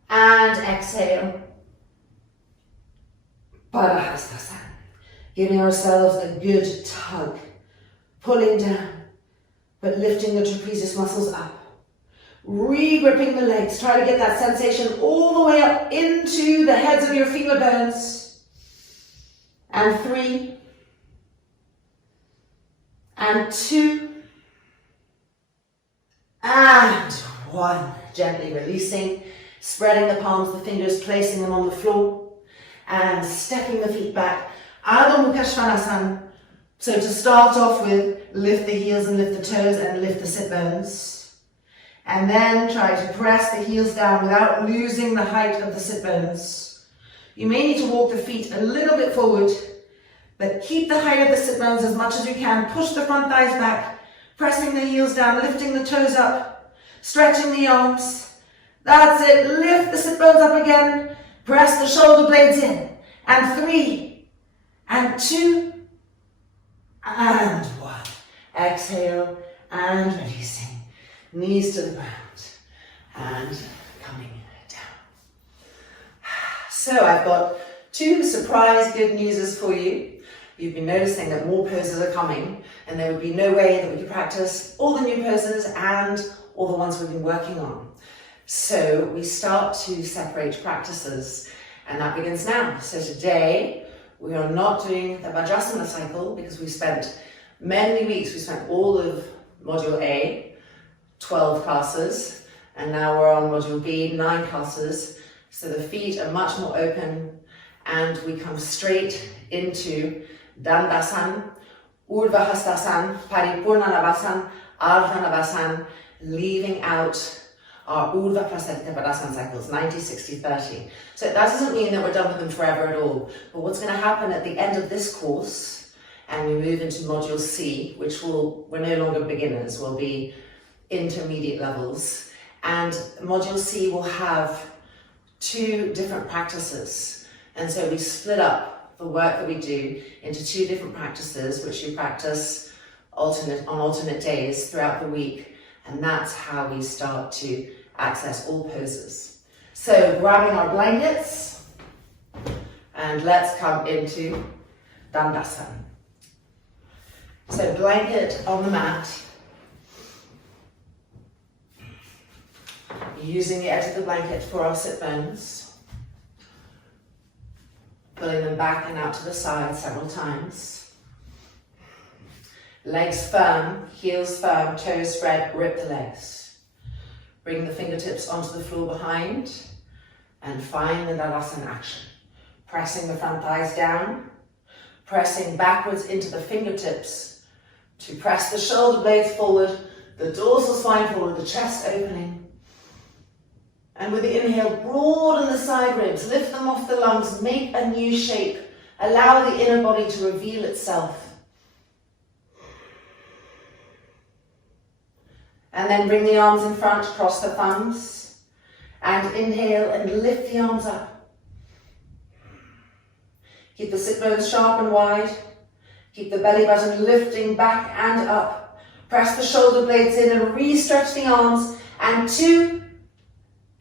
and exhale. Vajrasana. Giving ourselves a good tug. Pulling down, but lifting the trapezius muscles up. Re-gripping the legs. Try to get that sensation all the way up into the heads of your femur bones. And 3. And 2. And 1. Gently releasing, spreading the palms of the fingers, placing them on the floor, and stepping the feet back. Adho Mukha Svanasana. So to start off with, lift the heels and lift the toes and lift the sit bones. And then try to press the heels down without losing the height of the sit bones. You may need to walk the feet a little bit forward, but keep the height of the sit bones as much as you can. Push the front thighs back, pressing the heels down, lifting the toes up, stretching the arms. That's it. Lift the sit bones up again. Press the shoulder blades in. And 3, and 2, and 1. Exhale and releasing. Knees to the ground and coming down. So I've got 2 surprise good newses for you. You've been noticing that more poses are coming, and there would be no way that we could practice all the new poses and all the ones we've been working on. So we start to separate practices, and that begins now. So today we are not doing the Vajrasana cycle because we spent many weeks, we spent all of Module A, 12 classes, and now we're on Module B, 9 classes. So the feet are much more open, and we come straight into Dandasana, Urdhva, Parivrtta, Ardhanavasana, leaving out our Urdhva Prasarita Padasana cycles, 90, 60, 30. So that doesn't mean that we're done with them forever at all. But what's going to happen at the end of this course, and we move into Module C, which we're no longer beginners, we'll be intermediate levels. And Module C will have 2 different practices. And so we split up the work that we do into 2 different practices, which we practice on alternate days throughout the week. And that's how we start to access all poses. So grabbing our blankets, and let's come into Dandasana. So blanket on the mat, using the edge of the blanket for our sit bones, pulling them back and out to the side several times. Legs firm, heels firm, toes spread, grip the legs. Bring the fingertips onto the floor behind and find the Dandasana action. Pressing the front thighs down, pressing backwards into the fingertips to press the shoulder blades forward, the dorsal spine forward, the chest opening. And with the inhale, broaden the side ribs, lift them off the lungs, make a new shape. Allow the inner body to reveal itself. And then bring the arms in front, cross the thumbs, and inhale and lift the arms up. Keep the sit bones sharp and wide. Keep the belly button lifting back and up. Press the shoulder blades in and re-stretch the arms. And 2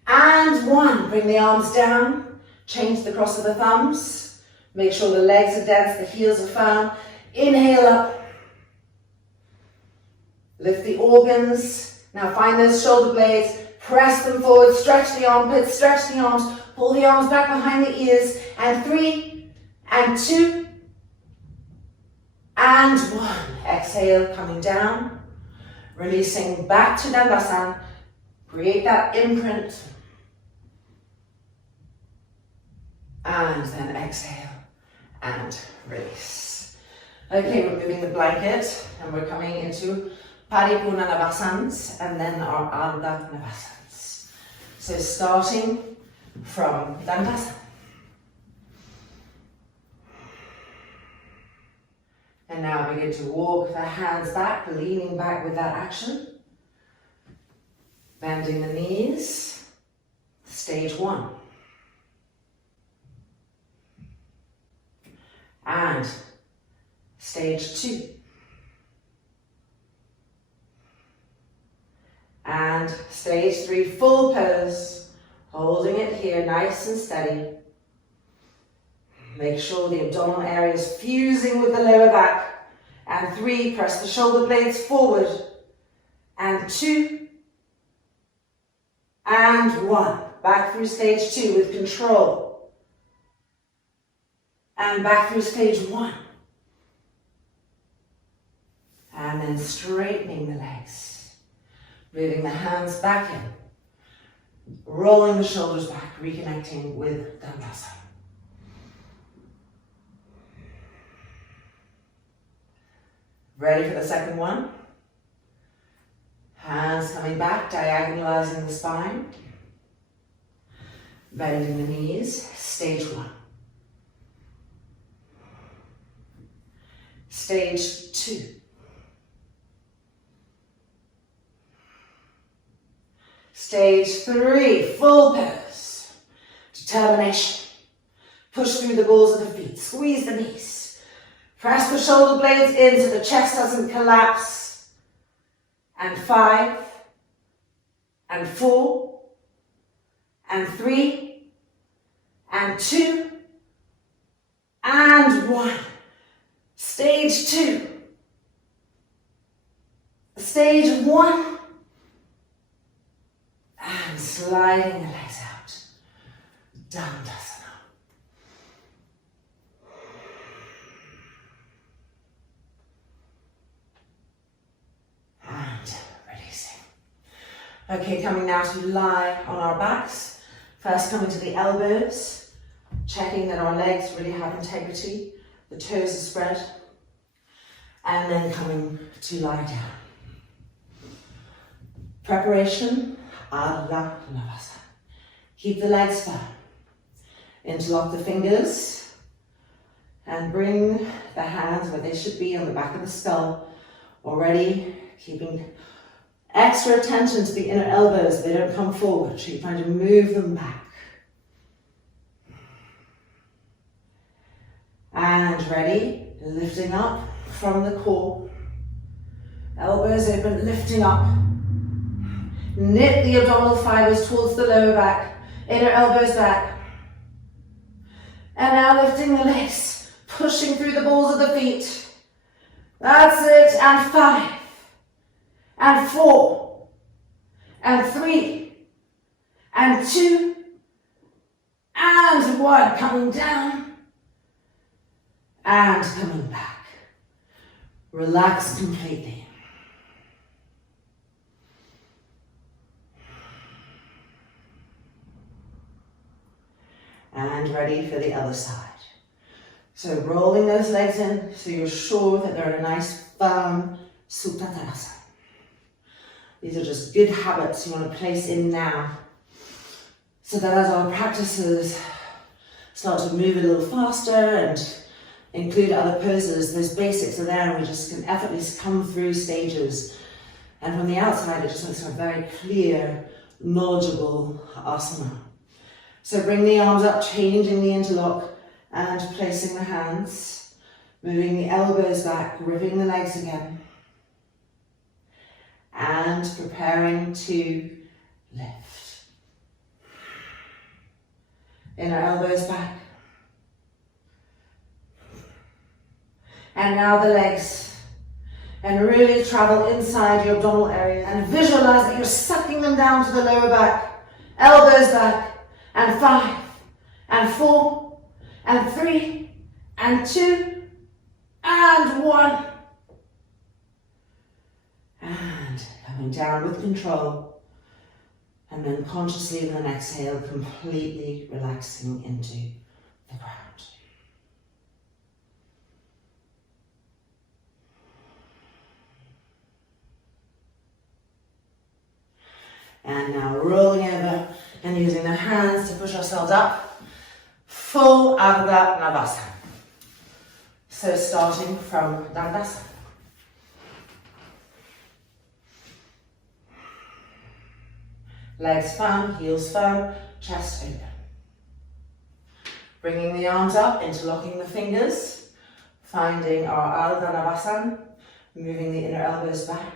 and 1. Bring the arms down. Change the cross of the thumbs. Make sure the legs are dense, the heels are firm. Inhale up. Lift the organs. Now find those shoulder blades. Press them forward. Stretch the armpits. Stretch the arms. Pull the arms back behind the ears. And 3 and 2 and 1. Exhale, coming down. Releasing back to Dandasana. Create that imprint. And then exhale and release. Okay, we're moving the blanket and we're coming into Parivrtta Navasanas and then our Urdhva Navasanas. So starting from Dandasana. And now begin to walk the hands back, leaning back with that action. Bending the knees. Stage 1. And stage 2. And stage 3, full pose. Holding it here nice and steady. Make sure the abdominal area is fusing with the lower back. And 3, press the shoulder blades forward. And 2. And 1. Back through stage 2 with control. And back through stage 1. And then straightening the legs. Moving the hands back in. Rolling the shoulders back, reconnecting with Dandasana. Ready for the second one? Hands coming back, diagonalizing the spine. Bending the knees, stage 1. Stage 2. Stage 3, full pose. Determination. Push through the balls of the feet, squeeze the knees. Press the shoulder blades in so the chest doesn't collapse. And 5, and 4, and 3, and 2, and 1. Stage 2. Stage 1. And sliding the legs out. Dandasana. And releasing. Okay, coming now to lie on our backs. First coming to the elbows, checking that our legs really have integrity, the toes are spread, and then coming to lie down. Preparation, Urdhva Navasana. Keep the legs firm. Interlock the fingers and bring the hands where they should be on the back of the skull. Already keeping extra attention to the inner elbows, they don't come forward, so you're trying to move them back. And ready, lifting up from the core. Elbows open, lifting up. Knit the abdominal fibers towards the lower back, inner elbows back. And now lifting the legs, pushing through the balls of the feet. That's it, and 5, and 4, and 3, and 2, and 1, coming down, and coming back. Relax completely. And ready for the other side. So rolling those legs in so you're sure that they're in a nice firm Supta Tadasana. These are just good habits you want to place in now so that as our practices start to move a little faster and include other poses, those basics are there and we just can effortlessly come through stages. And from the outside it just looks like a very clear, knowledgeable asana. So bring the arms up, changing the interlock and placing the hands, moving the elbows back, gripping the legs again, and preparing to lift. Inner elbows back. And now the legs. And really travel inside your abdominal area and visualize that you're sucking them down to the lower back, elbows back, and 5, and 4, and 3, and 2, and 1. And coming down with control. And then consciously in an exhale, completely relaxing into the ground. And now rolling over and using the hands to push ourselves up. Full Ardha Navasana. So starting from Dandasana. Legs firm, heels firm, chest open. Bringing the arms up, interlocking the fingers, finding our Ardha Navasana, moving the inner elbows back.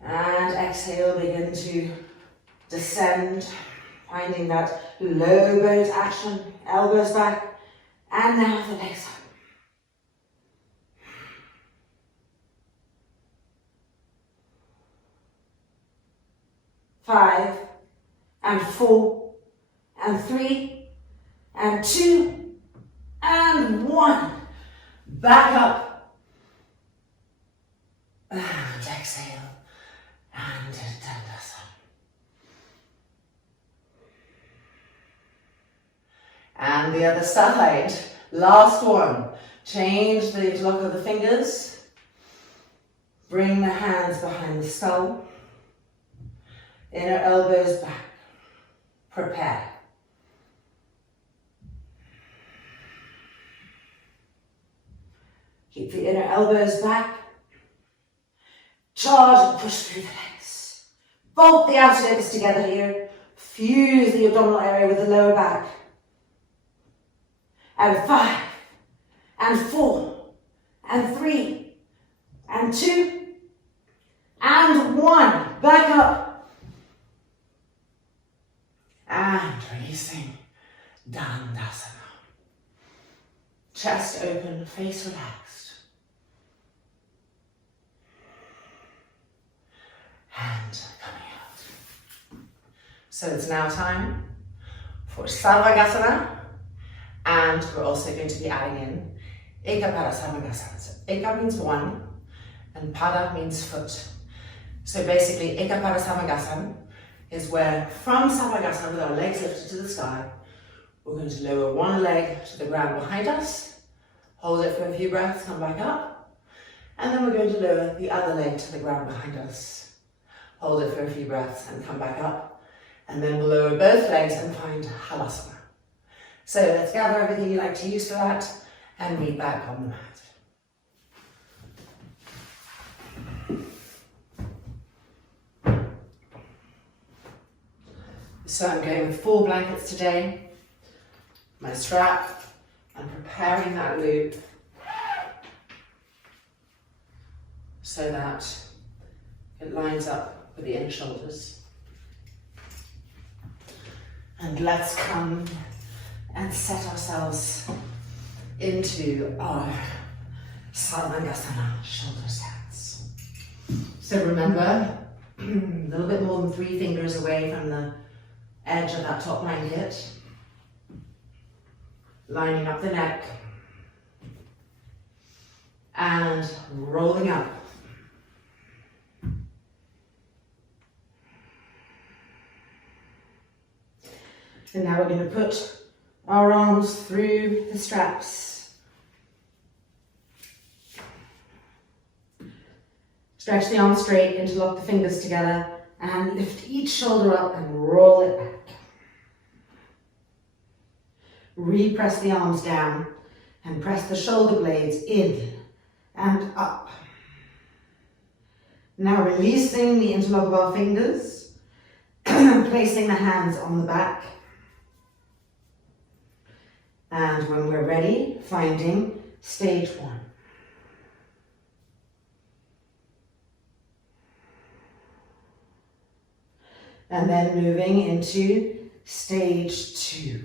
And exhale, begin to descend, finding that low boat action, elbows back, and now the legs up. 5, and 4, and 3, and 2, and 1. Back up, and exhale, and Dandasana. And the other side, last one. Change the lock of the fingers. Bring the hands behind the skull. Inner elbows back. Prepare. Keep the inner elbows back. Charge and push through the legs. Bolt the outer legs together here. Fuse the abdominal area with the lower back. And 5, and 4, and 3, and 2, and 1. Back up. And releasing. Dandasana. Chest open, face relaxed. Hand coming out. So it's now time for Sarvangasana. And we're also going to be adding in Eka Pada Sarvangasana. So Eka means 1 and Pada means foot. So basically Eka Pada Sarvangasana is where from Sarvangasana with our legs lifted to the sky, we're going to lower one leg to the ground behind us, hold it for a few breaths, come back up, and then we're going to lower the other leg to the ground behind us, hold it for a few breaths and come back up, and then we'll lower both legs and find Halasana. So let's gather everything you like to use for that and meet back on the mat. So I'm going with 4 blankets today, my strap, I'm preparing that loop so that it lines up with the inner shoulders. And let's come and set ourselves into our Sarvangasana shoulder stance. So remember, a little bit more than 3 fingers away from the edge of that top blanket. Lining up the neck. And rolling up. And now we're going to put our arms through the straps. Stretch the arms straight, interlock the fingers together, and lift each shoulder up and roll it back. Repress the arms down and press the shoulder blades in and up. Now releasing the interlock of our fingers, placing the hands on the back. And when we're ready, finding stage 1. And then moving into stage 2.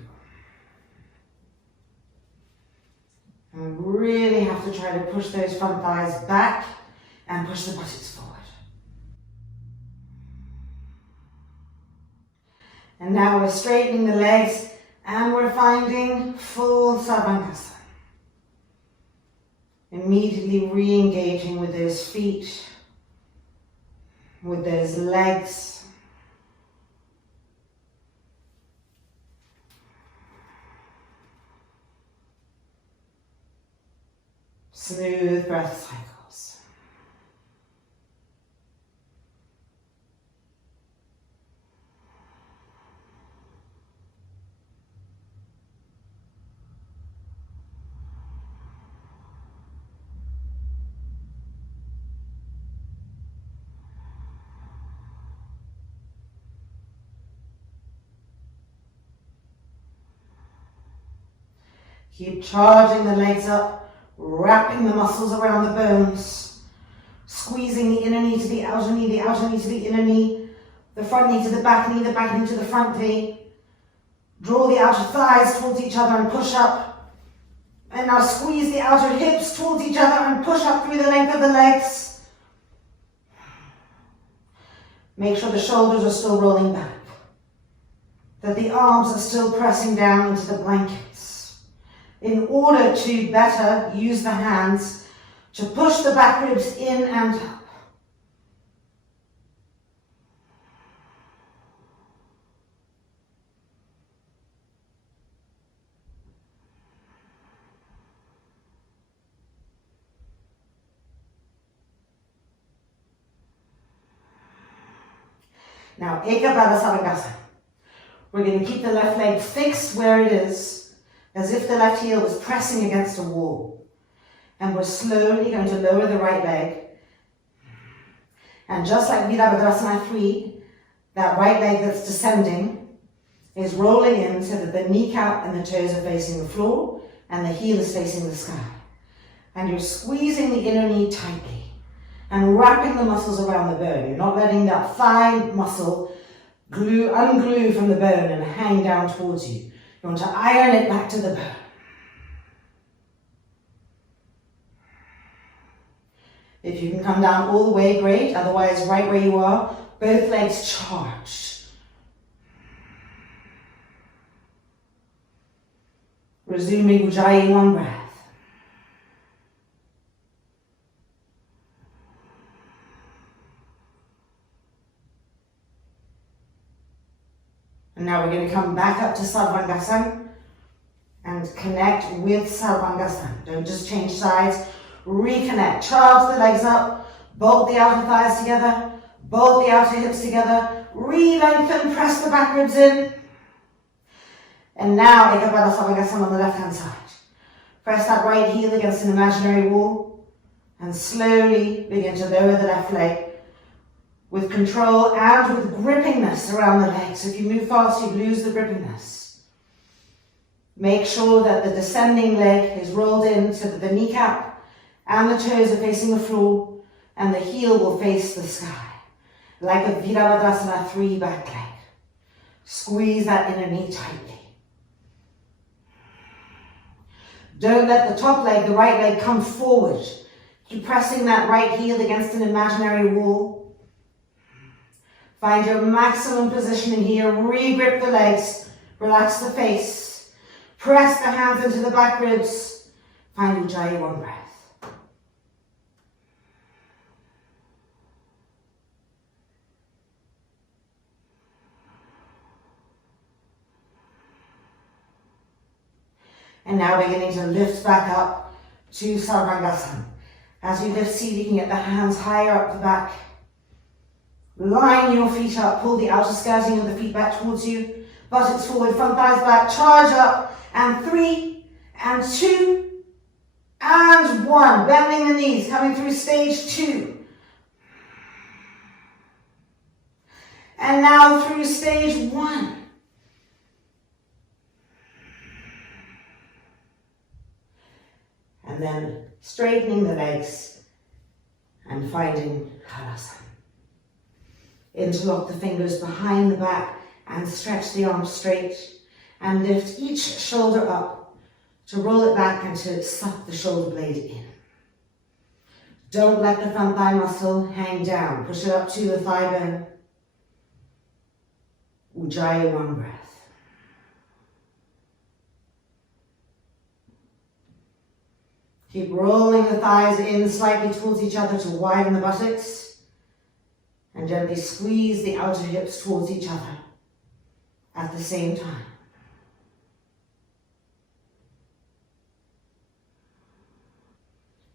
And we really have to try to push those front thighs back and push the buttocks forward. And now we're straightening the legs and we're finding full Sarvangasana. Immediately re-engaging with those feet, with those legs. Smooth breath cycles. Keep charging the legs up. Wrapping the muscles around the bones, squeezing the inner knee to the outer knee to the inner knee, the front knee to the back knee to the front knee. Draw the outer thighs towards each other and push up. And now squeeze the outer hips towards each other and push up through the length of the legs. Make sure the shoulders are still rolling back, that the arms are still pressing down into the blankets. In order to better use the hands to push the back ribs in and up. Now, Eka Pada Sarvangasana. We're going to keep the left leg fixed where it is, as if the left heel was pressing against a wall. And we're slowly going to lower the right leg. And just like Virabhadrasana III, that right leg that's descending is rolling in so that the kneecap and the toes are facing the floor and the heel is facing the sky. And you're squeezing the inner knee tightly and wrapping the muscles around the bone. You're not letting that thigh muscle unglue from the bone and hang down towards you. You want to iron it back to the bone. If you can come down all the way, great. Otherwise, right where you are, both legs charged. Resuming Ujjayi, 1 breath. And now we're going to come back up to Sarvangasana and connect with Sarvangasana. Don't just change sides. Reconnect. Charge the legs up. Bolt the outer thighs together. Bolt the outer hips together. Re-lengthen. Press the back ribs in. And now Eka Pada Sarvangasana on the left hand side. Press that right heel against an imaginary wall. And slowly begin to lower the left leg. With control and with grippingness around the legs. If you move fast, you lose the grippingness. Make sure that the descending leg is rolled in so that the kneecap and the toes are facing the floor and the heel will face the sky. like a Virabhadrasana III back leg. Squeeze that inner knee tightly. Don't let the top leg, the right leg, come forward. Keep pressing that right heel against an imaginary wall. Find your maximum positioning here. Re-grip the legs. Relax the face. Press the hands into the back ribs. Find Ujjayi, one breath. And now beginning to lift back up to Sarvangasana. As you lift, see if you can get the hands higher up the back. Line your feet up, pull the outer skirting of the feet back towards you. Buttocks forward, front thighs back, charge up. And 3, and 2, and 1. Bending the knees, coming through stage 2. And now through stage 1. And then straightening the legs and finding Padasana. Interlock the fingers behind the back and stretch the arms straight and lift each shoulder up to roll it back and to suck the shoulder blade in. Don't let the front thigh muscle hang down. Push it up to the thigh bone. Ujjayi, one breath. Keep rolling the thighs in slightly towards each other to widen the buttocks. And gently squeeze the outer hips towards each other at the same time.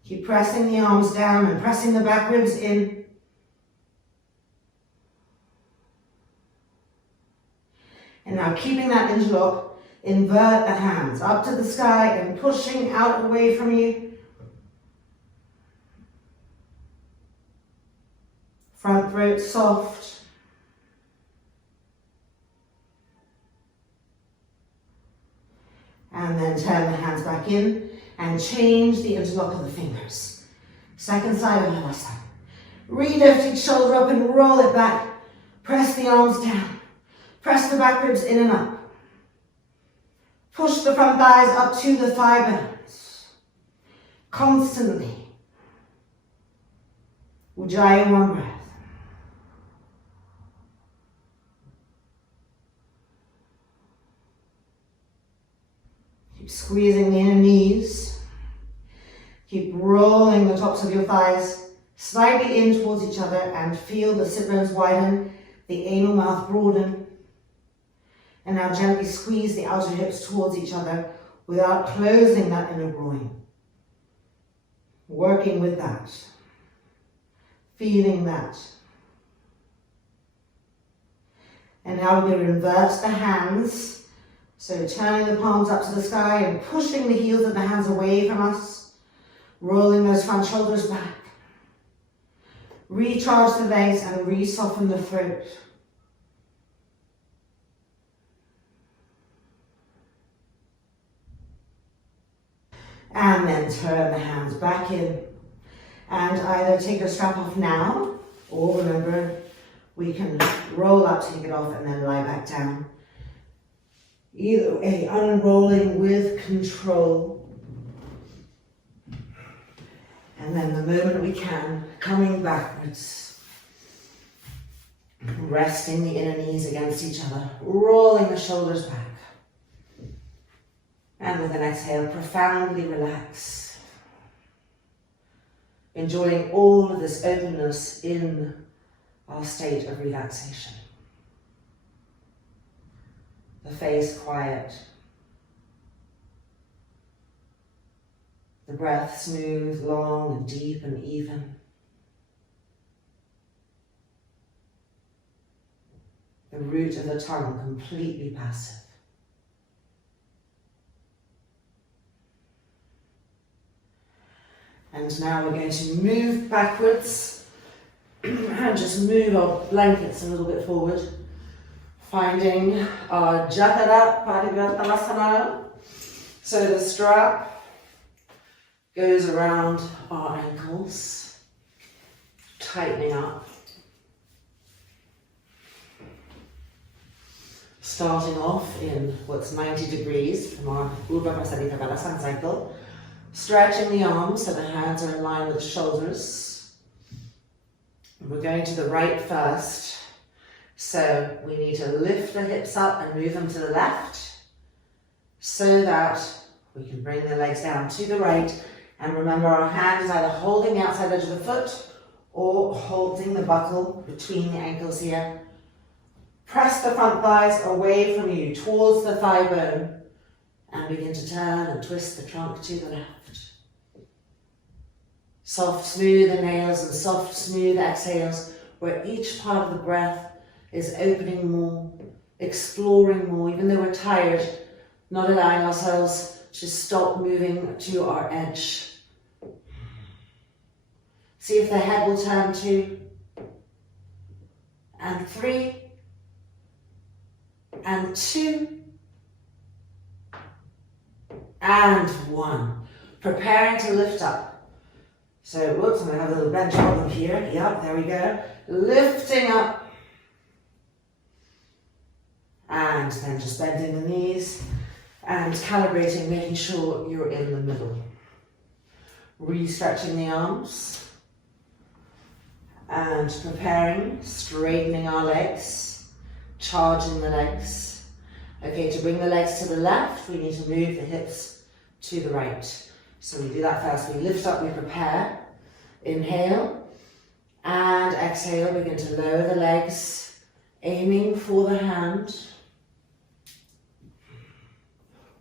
Keep pressing the arms down and pressing the back ribs in. And now keeping that interlock, invert the hands up to the sky and pushing out away from you. Front throat soft. And then turn the hands back in and change the interlock of the fingers. Second side of Padasana. Re-lift each shoulder up and roll it back. Press the arms down. Press the back ribs in and up. Push the front thighs up to the thigh bones. Constantly. Ujjayi, one breath. Keep squeezing the inner knees. Keep rolling the tops of your thighs slightly in towards each other and feel the sit bones widen, the anal mouth broaden. And now gently squeeze the outer hips towards each other without closing that inner groin. Working with that. Feeling that. And now we're going to invert the hands. So turning the palms up to the sky and pushing the heels of the hands away from us. Rolling those front shoulders back. Recharge the legs and re-soften the throat. And then turn the hands back in. And either take your strap off now, or remember, we can roll up, take it off, and then lie back down. Either way, unrolling with control. And then the moment we can, coming backwards. Resting the inner knees against each other, rolling the shoulders back. And with an exhale, profoundly relax. Enjoying all of this openness in our state of relaxation. The face quiet. The breath smooth, long, and deep and even. The root of the tongue completely passive. And now we're going to move backwards and just move our blankets a little bit forward, finding our Eka Pada. So the strap goes around our ankles, tightening up. starting off in what's 90 degrees from our Urdhva Prasarita Padasana cycle. Stretching the arms so the hands are in line with the shoulders. We're going to the right first. So we need to lift the hips up and move them to the left so that we can bring the legs down to the right. And remember, our hand is either holding the outside edge of the foot or holding the buckle between the ankles here. Press the front thighs away from you towards the thigh bone and begin to turn and twist the trunk to the left. Soft, smooth inhales and soft, smooth exhales, where each part of the breath is opening more, exploring more, even though we're tired, not allowing ourselves to stop moving to our edge. See if the head will turn 2, and 3, and 2, and 1. Preparing to lift up. So, whoops, I'm going to have a little bench problem here. Yep, there we go. Lifting up. And then just bending the knees and calibrating, making sure you're in the middle. Re-stretching the arms. And preparing, straightening our legs, charging the legs. Okay, to bring the legs to the left, we need to move the hips to the right. So we do that first. We lift up, we prepare. Inhale and exhale, begin to lower the legs, aiming for the hand,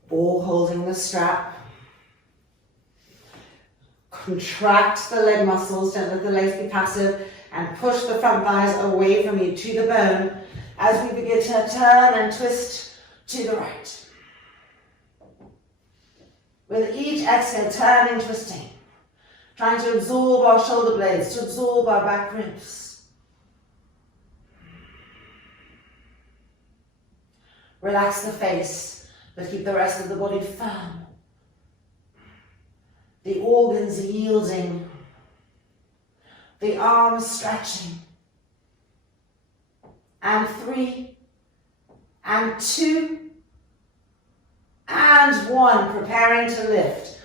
or holding the strap. Contract the leg muscles, don't let the legs be passive, and push the front thighs away from you to the bone as we begin to turn and twist to the right. With each exhale, turning, twisting, trying to absorb our shoulder blades, to absorb our back ribs. Relax the face, but keep the rest of the body firm. The organs yielding, the arms stretching. And 3, and 2, and 1, preparing to lift.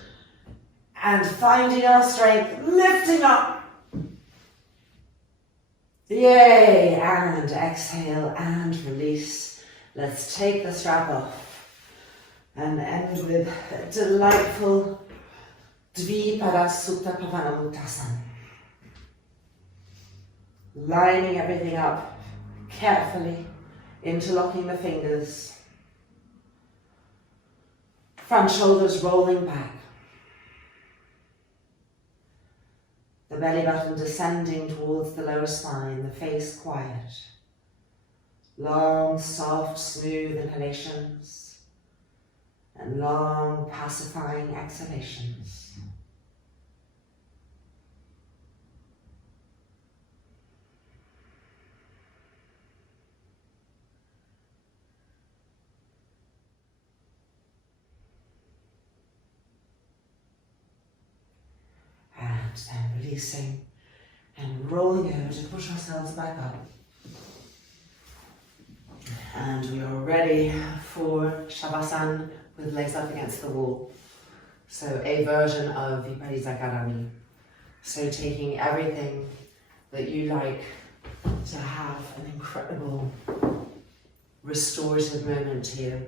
And finding our strength, lifting up. Yay, and exhale and release. Let's take the strap off and end with a delightful Virahadrasana. Lining everything up carefully, interlocking the fingers. Front shoulders rolling back. The belly button descending towards the lower spine, the face quiet. Long, soft, smooth inhalations and long, pacifying exhalations. And then releasing and rolling over to push ourselves back up. And we are ready for Shavasana with legs up against the wall. So a version of Viparita. So taking everything that you like to have an incredible restorative moment here.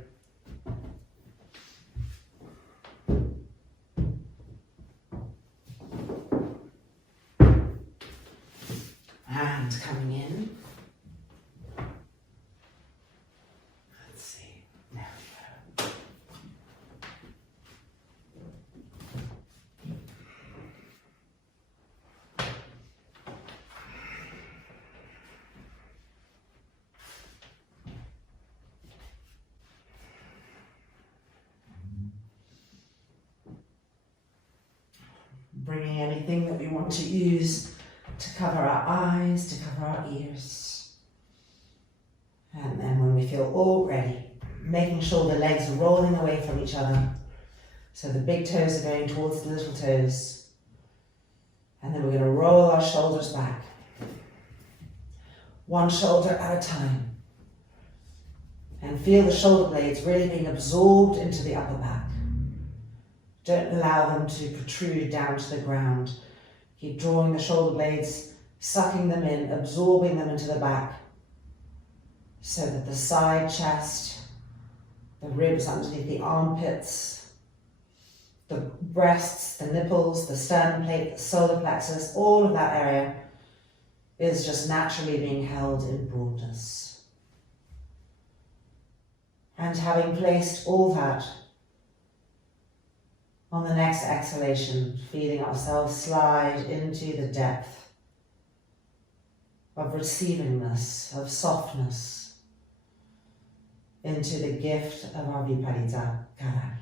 And coming in. Let's see. There we go. Bringing anything that we want to use to cover our eyes, to cover our ears. And then when we feel all ready, making sure the legs are rolling away from each other. So the big toes are going towards the little toes. And then we're going to roll our shoulders back. One shoulder at a time. And feel the shoulder blades really being absorbed into the upper back. Don't allow them to protrude down to the ground. Keep drawing the shoulder blades, sucking them in, absorbing them into the back, so that the side chest, the ribs underneath the armpits, the breasts, the nipples, the sternum plate, the solar plexus, all of that area is just naturally being held in broadness. And having placed all that, on the next exhalation, feeling ourselves slide into the depth of receivingness, of softness, into the gift of our Viparita Karani.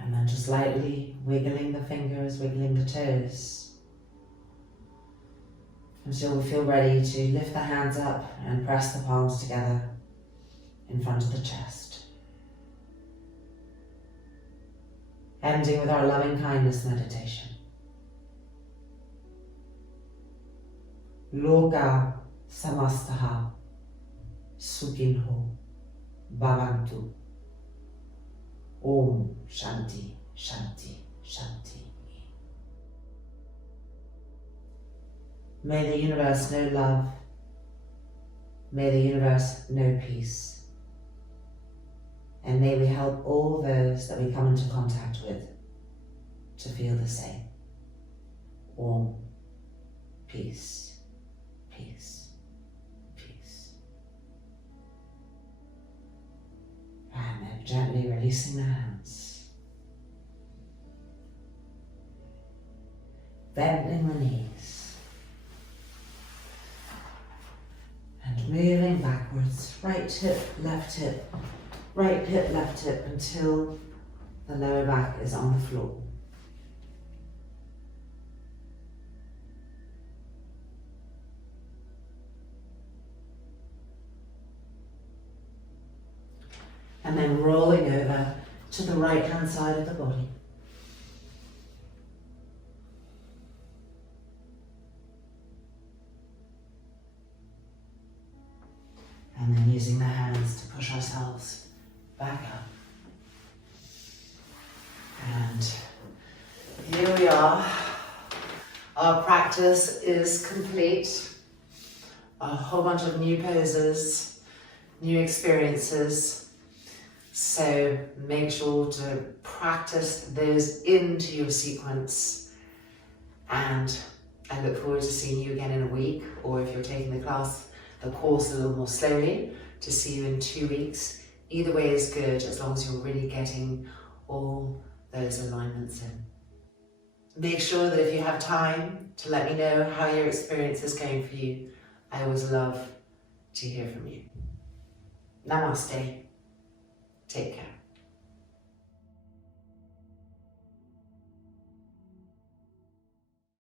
And then just lightly wiggling the fingers, wiggling the toes, until we feel ready to lift the hands up and press the palms together in front of the chest. Ending with our loving kindness meditation. Loka samastaha sukhinho bhavantu. Om Shanti, Shanti, Shanti. May the universe know love. May the universe know peace. And may we help all those that we come into contact with to feel the same. Warm, peace, peace, peace. And then gently releasing the hands. Bending the knees. And moving backwards, right hip, left hip, right hip, left hip, until the lower back is on the floor. And then rolling over to the right hand side of the body. And then using the hands to push ourselves back up. And here we are. Our practice is complete. A whole bunch of new poses, new experiences. So make sure to practice those into your sequence. And I look forward to seeing you again in a week, or if you're taking the course a little more slowly, to see you in 2 weeks. Either way is good, as long as you're really getting all those alignments in. Make sure that if you have time to let me know how your experience is going for you. I always love to hear from you. Namaste. Take care.